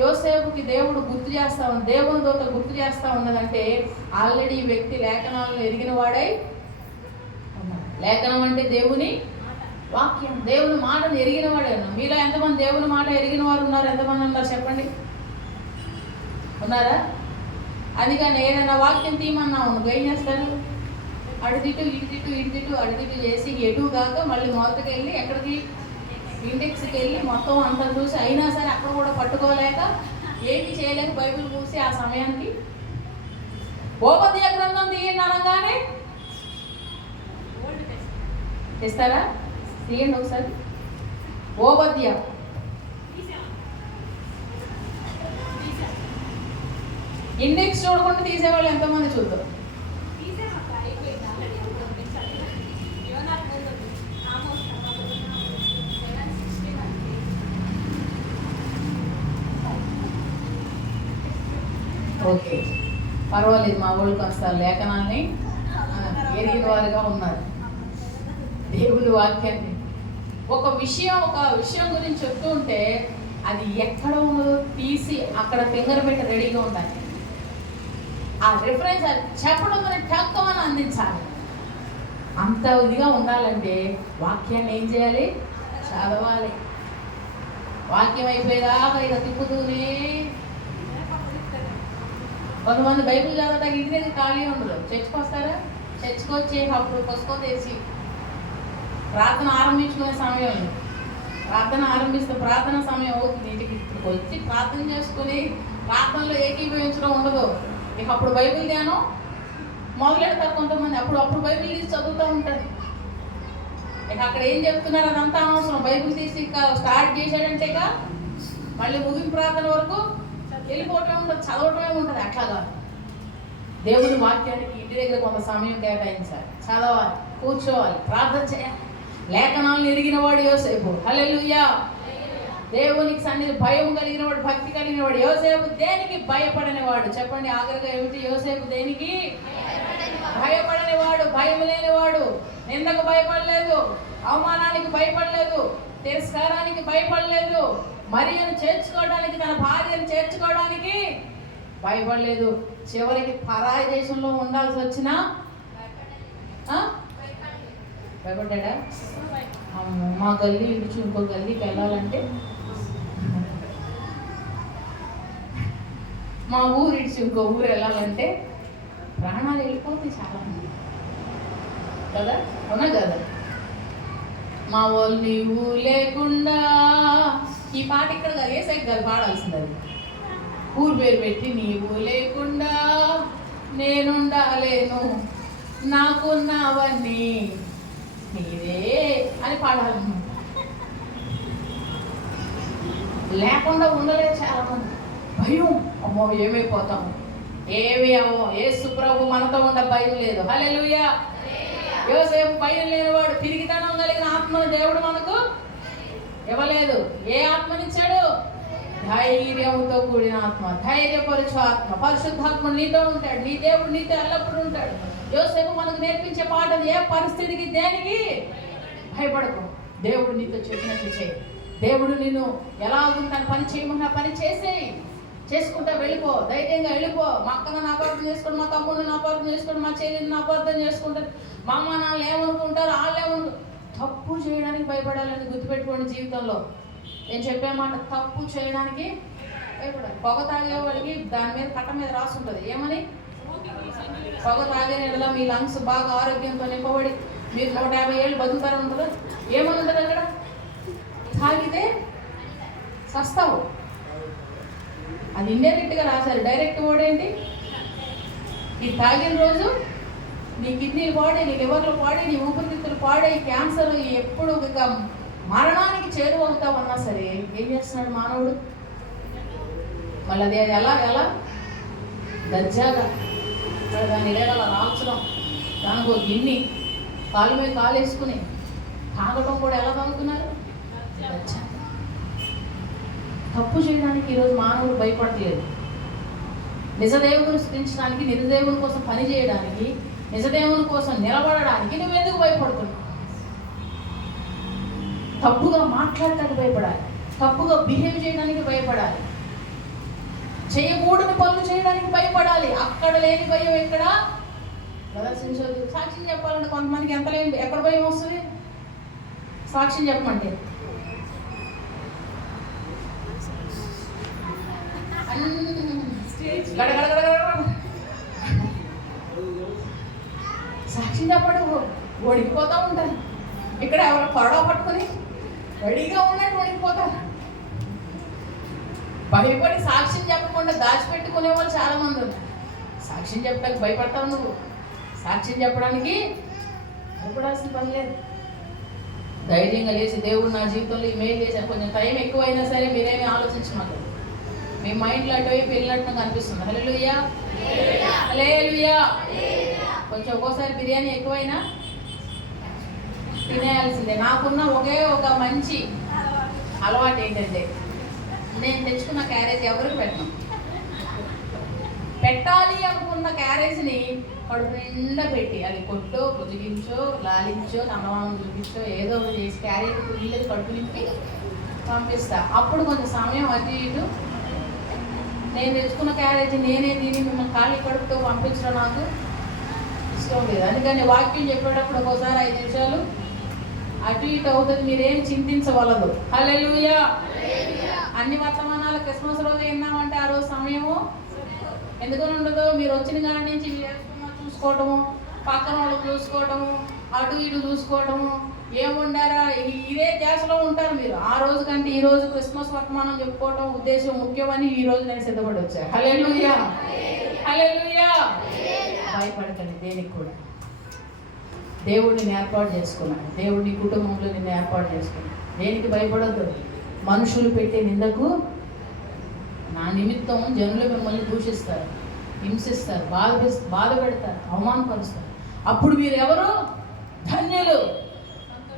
యోసేపుకి దేవుడు గుర్తు చేస్తా ఉంది, దేవుని దూత గుర్తు చేస్తా ఉన్నదంటే ఆల్రెడీ ఈ వ్యక్తి లేఖనాలను ఎరిగిన వాడై ఉన్నాడు. లేఖనం అంటే దేవుని వాక్యం, దేవుని మాటను ఎరిగిన వాడే ఉన్నాడు. మీలో ఎంతమంది దేవుని మాట ఎరిగిన వారు ఉన్నారు? ఎంతమంది ఉన్నారు చెప్పండి, ఉన్నారా? అందుకని ఏదైనా వాక్యం తీయమన్నావు ఏం చేస్తారు? అడుదిట్టు ఇటుదిట్టు చేసి ఎటు కాక మళ్ళీ మొదటికి వెళ్ళి ఎక్కడికి ఇండెక్స్కి వెళ్ళి మొత్తం అంతా చూసి అయినా సరే అక్కడ కూడా పట్టుకోలేక ఏమి చేయలేక బైబిల్ చూసి ఆ సమయానికి ఓబద్య గ్రంథం తీయండి అనగానే తెస్తారా? తీయండి ఒకసారి. ఓబద్య ఇండెక్స్ చూడకుండా తీసేవాళ్ళు ఎంతమంది చూద్దాం? ఓకే, పర్వాలేదు. మా వాళ్ళు కాస్త లేఖనాన్ని ఎరిగిన వారుగా ఉన్నారు. దేవుని వాక్యాన్ని ఒక విషయం గురించి చెప్తూ ఉంటే అది ఎక్కడ ఉన్నదో తీసి అక్కడ ఫింగర్ పెట్టి రెడీగా ఉండాలి. ఆ రిఫరెన్స్ అది చెప్పడం మన టక్కమని అందించాలి. అంత ఇదిగా ఉండాలంటే వాక్యాన్ని ఏం చేయాలి? చదవాలి. వాక్యం అయిపోయేదాకా ఇక తిప్పుతూనే. కొంతమంది బైబిల్ చదవడానికి ఇంటి దగ్గర ఖాళీ ఉండదు, చర్చికి వస్తారా? చర్చికి వచ్చి అప్పుడు పుస్తకం తెచ్చి ప్రార్థన ఆరంభించుకునే సమయంలో ప్రార్థన ఆరంభిస్తే ప్రార్థన సమయం అవుతుంది. ఇంటికి ఇక్కడికి వచ్చి ప్రార్థన చేసుకుని ప్రార్థనలో ఏకీభవించడం ఉండదు. ఇక అప్పుడు బైబిల్ ధ్యానం మొదలెడతారు కొంతమంది. అప్పుడు బైబిల్ తీసి చదువుతూ ఉంటారు. ఇక అక్కడ ఏం చెప్తున్నారు అదంతా అనవసరం. బైబిల్ తీసి ఇక స్టార్ట్ చేశాడంటే ఇక మళ్ళీ ముగింపు ప్రార్థన వరకు వెళ్ళిపోవటమే ఉంటుంది, చదవటమే ఉంటుంది. అట్లాగా దేవుని వాక్యానికి ఇంటి దగ్గర కొంత సమయం కేటాయించాలి, చదవాలి, కూర్చోవాలి, ప్రార్థన చేయాలి. లేఖనాలను ఎరిగిన వాడు యోసేపు. హల్లెలూయా. దేవునికి సన్నిధి భయం కలిగిన వాడు, భక్తి కలిగిన వాడు. యోసేపు దేనికి భయపడని వాడు? చెప్పండి ఆఖరిగా ఏమిటి? యోసేపు దేనికి భయపడని వాడు, భయం లేనివాడు. నిందకు భయపడలేదు, అవమానానికి భయపడలేదు, తిరస్కారానికి భయపడలేదు, మరియను చేర్చుకోవడానికి, తన భార్యను చేర్చుకోవడానికి భయపడలేదు. చివరికి పరాయి దేశంలో ఉండాల్సి వచ్చినా భయపడ్డా? మా గల్లీ ఇడిచి ఇంకో గల్లీకి వెళ్ళాలంటే, మా ఊరు ఇడిచి ఇంకో ఊరు వెళ్ళాలంటే ప్రాణాలు వెళ్ళిపోతాయి చాలా మంది కదా, అవునా కదా? మా వాళ్ళు నీవు లేకుండా ఈ పాట ఇక్కడ కాదు, ఏ సైడ్ కాదు పాడాల్సింది. అది ఊరు పేరు పెట్టి నీవు లేకుండా నేనుండాలేను, నాకున్నవన్నీ నీవే అని పాడాలన్నమాట. లేకుండా ఉండలేదు చాలా మంది. భయం, అమ్మో ఏమైపోతాము, ఏమి అమ్మో. యేసు ప్రభు మనతో ఉండ భయం లేదు. హల్లెలూయా. యోసేపు భయం లేనివాడు, పిరిగితనం కలిగిన ఆత్మను దేవుడు మనకు ఇవ్వలేదు. ఏ ఆత్మనిచ్చాడు? ధైర్యంతో కూడిన ఆత్మ, ధైర్యపరచు ఆత్మ. పరిశుద్ధాత్మ నీతో ఉంటాడు, నీ దేవుడు నీతో ఎల్లప్పుడూ ఉంటాడు. యోసేపు మనకు నేర్పించే పాట, ఏ పరిస్థితికి దేనికి భయపడకు, దేవుడు నీతో చెప్పినట్టు చేయి. దేవుడు నిన్ను ఎలా తన పని చేయమన్నా పని చేసుకుంటా వెళ్ళిపో, ధైర్యంగా వెళ్ళిపో. మా అక్కను అపార్థం చేసుకోండి, మా తమ్ముడిని అపార్థం చేసుకోండి, మా చెల్లిని అపార్థం చేసుకుంటారు, మా అమ్మ నాన్న ఏమనుకుంటారు, వాళ్ళు ఏమనుకుంటారు. తప్పు చేయడానికి భయపడాలని గుర్తుపెట్టుకోండి జీవితంలో. నేను చెప్పే మాట, తప్పు చేయడానికి భయపడాలి. పొగ తాగేవాడికి దాని మీద కట్ట మీద రాసి ఉంటుంది, ఏమని? పొగ తాగేలా మీ లంగ్స్ బాగా ఆరోగ్యంతో నింపబడి మీరు 150 ఏళ్ళు బతుకుతారు ఉంటుందా? ఏమని ఉంటుంది అక్కడ? తాగితే సస్తావు. అది ఇండైరెక్ట్గా రాశారు, డైరెక్ట్ వర్డ్ ఏంటి? ఈ తాగిన రోజు నీ కిడ్నీలు పాడే, నీ లివర్లు పాడే, నీ ఊపిరితిత్తులు పాడే, క్యాన్సర్ ఎప్పుడు ఇక మరణానికి చేరువవుతావు అన్నా సరే ఏం చేస్తున్నాడు మానవుడు? మళ్ళీ అది ఎలా దర్జాగా దాన్ని ఇలాగలా రాల్చడం, దానికి ఒక గిన్నె కాలు మీద కాలు వేసుకుని తాగడం కూడా ఎలా తాగుతున్నారు? తప్పు చేయడానికి ఈరోజు మానవుడు భయపడలేదు. నిజదేవుని స్థుతించడానికి, నిజదేవుని కోసం పని చేయడానికి, నిజదేవుని కోసం నిలబడడానికి నువ్వెందుకు భయపడుతున్నావు? తప్పుగా మాట్లాడటానికి భయపడాలి, తప్పుగా బిహేవ్ చేయడానికి భయపడాలి, చేయకూడని పనులు చేయడానికి భయపడాలి. అక్కడ లేని భయం ఎక్కడ? ప్రదర్శించదు. సాక్ష్యం చెప్పాలంటే కొంతమందికి ఎంత లేని ఎక్కడ భయం వస్తుంది? సాక్ష్యం చెప్పమంటే సాక్ష్యం చెప్పడం వణికిపోతూ ఉంటారు. ఇక్కడ ఎవరు పడవ పట్టుకొని రెడీగా ఉన్నట్టు వణికిపోతారు. భయపడి సాక్ష్యం చెప్పకుండా దాచిపెట్టుకునే వాళ్ళు చాలా మంది ఉన్నారు. సాక్ష్యం చెప్పడానికి భయపడతావు నువ్వు. సాక్ష్యం చెప్పడానికి భయపడాల్సిన పని లేదు. ధైర్యంగా లేచి దేవుడు నా జీవితంలో ఈ మెయిల్ చేశాను. కొంచెం టైం ఎక్కువైనా సరే మీరేమీ ఆలోచించమాకు. మీ మైండ్లో అటువైపు వెళ్ళినట్టు కనిపిస్తుంది. హల్లెలూయా, హల్లెలూయా. కొంచెం ఒక్కోసారి బిర్యానీ ఎక్కువైనా తినేయాల్సిందే. నాకున్న ఒకే ఒక మంచి అలవాటు ఏంటంటే, నేను తెచ్చుకున్న క్యారేజ్ ఎవరికి పెట్టను. పెట్టాలి అనుకున్న క్యారేజ్ని కడుపు నిండా పెట్టి, అది కొట్టో బుజ్జిగించో లాలించో అన్నవానం చూపించో ఏదో చేసి క్యారేజ్ ఫుల్ కడుపు నింపి పంపిస్తా. అప్పుడు కొంచెం సమయం అటు ఇటు నేను తెచ్చుకున్న క్యారేజ్ నేనే తిని మిమ్మల్ని ఖాళీ కడుపుతో పంపించడం నాకు ఇష్టం లేదు. అందుకని వాక్యం చెప్పేటప్పుడు ఒక్కోసారి 5 నిమిషాలు అటు ఇటు అవుతుంది. మీరేం చింతించవలదు. హల్లెలూయా. అన్ని వర్తమానాలు క్రిస్మస్ రోజు విన్నామంటే ఆ రోజు సమయము ఎందుకని ఉండదు? మీరు వచ్చిన కాడి నుంచి మీరు చూసుకోవటము, పక్కన వాళ్ళు చూసుకోవటము, అటు ఇటు చూసుకోవటము, ఏముండారా ఇదే ధ్యాసలో ఉంటారు మీరు. ఆ రోజు కంటే ఈ రోజు క్రిస్మస్ వర్తమానం చెప్పుకోవటం ఉద్దేశం ముఖ్యమని ఈ రోజు నేను సిద్ధపడి వచ్చాను. హల్లెలూయా, హల్లెలూయా. భయపడకండి దేనికి కూడా. దేవుడిని ఏర్పాటు చేసుకున్నాను, దేవుడిని కుటుంబంలో నిన్ను ఏర్పాటు చేసుకున్నాను. దేనికి భయపడద్దు. మనుషులు పెట్టే నిందకు నా నిమిత్తం జనులు మిమ్మల్ని దూషిస్తారు, హింసిస్తారు, బాధ పెడతారు, అవమానపరుస్తారు. అప్పుడు మీరు ఎవరు? ధన్యులు,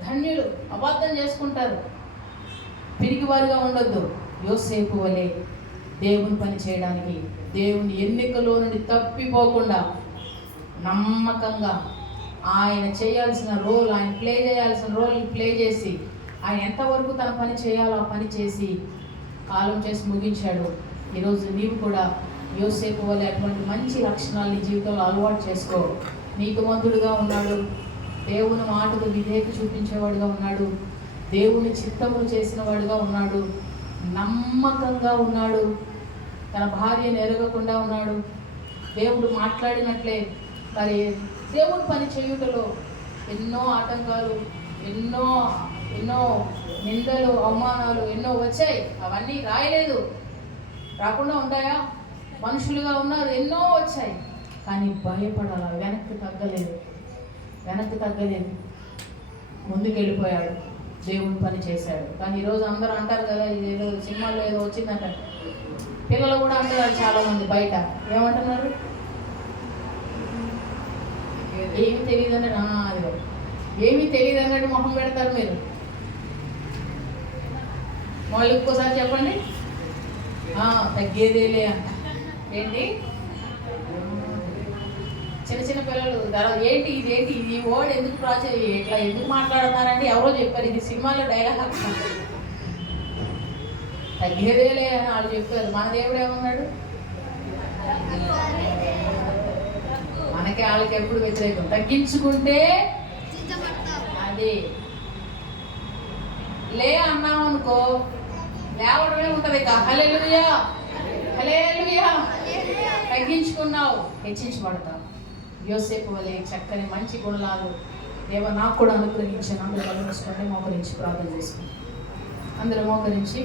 ధన్యులు. అబద్ధం చేసుకుంటారు, పిరిగివారుగా ఉండొద్దు. యోసేపు వలె దేవుని పని చేయడానికి, దేవుని ఎన్నికలో నుండి తప్పిపోకుండా నమ్మకంగా ఆయన చేయాల్సిన రోల్, ఆయన ప్లే చేయాల్సిన రోల్ ప్లే చేసి, ఆయన ఎంతవరకు తన పని చేయాలో ఆ పని చేసి కాలం చేసి ముగించాడు. ఈరోజు నీవు కూడా యోసేపు వలె అటువంటి మంచి లక్షణాలు నీ జీవితంలో అలవాటు చేసుకో. నీతిమంతుడుగా ఉన్నాడు, దేవుని మాటకు విధేయత చూపించేవాడుగా ఉన్నాడు, దేవుని చిత్తమును చేసిన వాడుగా ఉన్నాడు, నమ్మకంగా ఉన్నాడు, తన భార్యను ఎరగకుండా ఉన్నాడు. దేవుడు మాట్లాడినట్లే మరి దేవుని పని చేయుటలో ఎన్నో ఆటంకాలు, ఎన్నో నిందలు అవమానాలు ఎన్నో వచ్చాయి, అవన్నీ రాయలేదు, రాకుండా ఉంటాయా? మనుషులుగా ఉన్నారు, ఎన్నో వచ్చాయి, కానీ భయపడాల, వెనక్కి తగ్గలేదు, ముందుకు వెళ్ళిపోయాడు, దేవుని పని చేశాడు. కానీ ఈరోజు అందరూ అంటారు కదా, ఏదో సినిమాలో ఏదో వచ్చిందంట, పిల్లలు కూడా అంటున్నారు చాలా మంది బయట, ఏమంటున్నారు? ఏమి తెలియదు అన్నాడు. అది ఏమీ తెలియదు అన్నట్టు మొహం పెడతారు మీరు. వాళ్ళు ఇంకోసారి చెప్పండి. తగ్గేదేలే అంట. ఏంటి చిన్న చిన్న పిల్లలు ఏంటి ఈ వర్డ్ ఎందుకు ఇట్లా ఎందుకు మాట్లాడుతున్నారంటే ఎవరో చెప్పారు, ఇది సినిమాలో డైలాగ్, తగ్గేదేలే అని వాళ్ళు చెప్పారు. మన దేవుడు ఏమన్నాడు? మనకి వాళ్ళకి ఎప్పుడు వ్యతిరేకం. తగ్గించుకుంటే అది లే అన్నాం అనుకో, లేవడమే ఉంటుంది. హల్లెలూయా, హల్లెలూయా. తగ్గించుకున్నావు, హెచ్చించబడతావు. యోసేపు వలె చక్కని మంచి గుణాలు దేవ నాకు కూడా అనుగ్రహించాను. అందరూ గమనించుకోండి, మోకరించి ప్రార్థన చేసుకోండి. అందరూ మోకరించి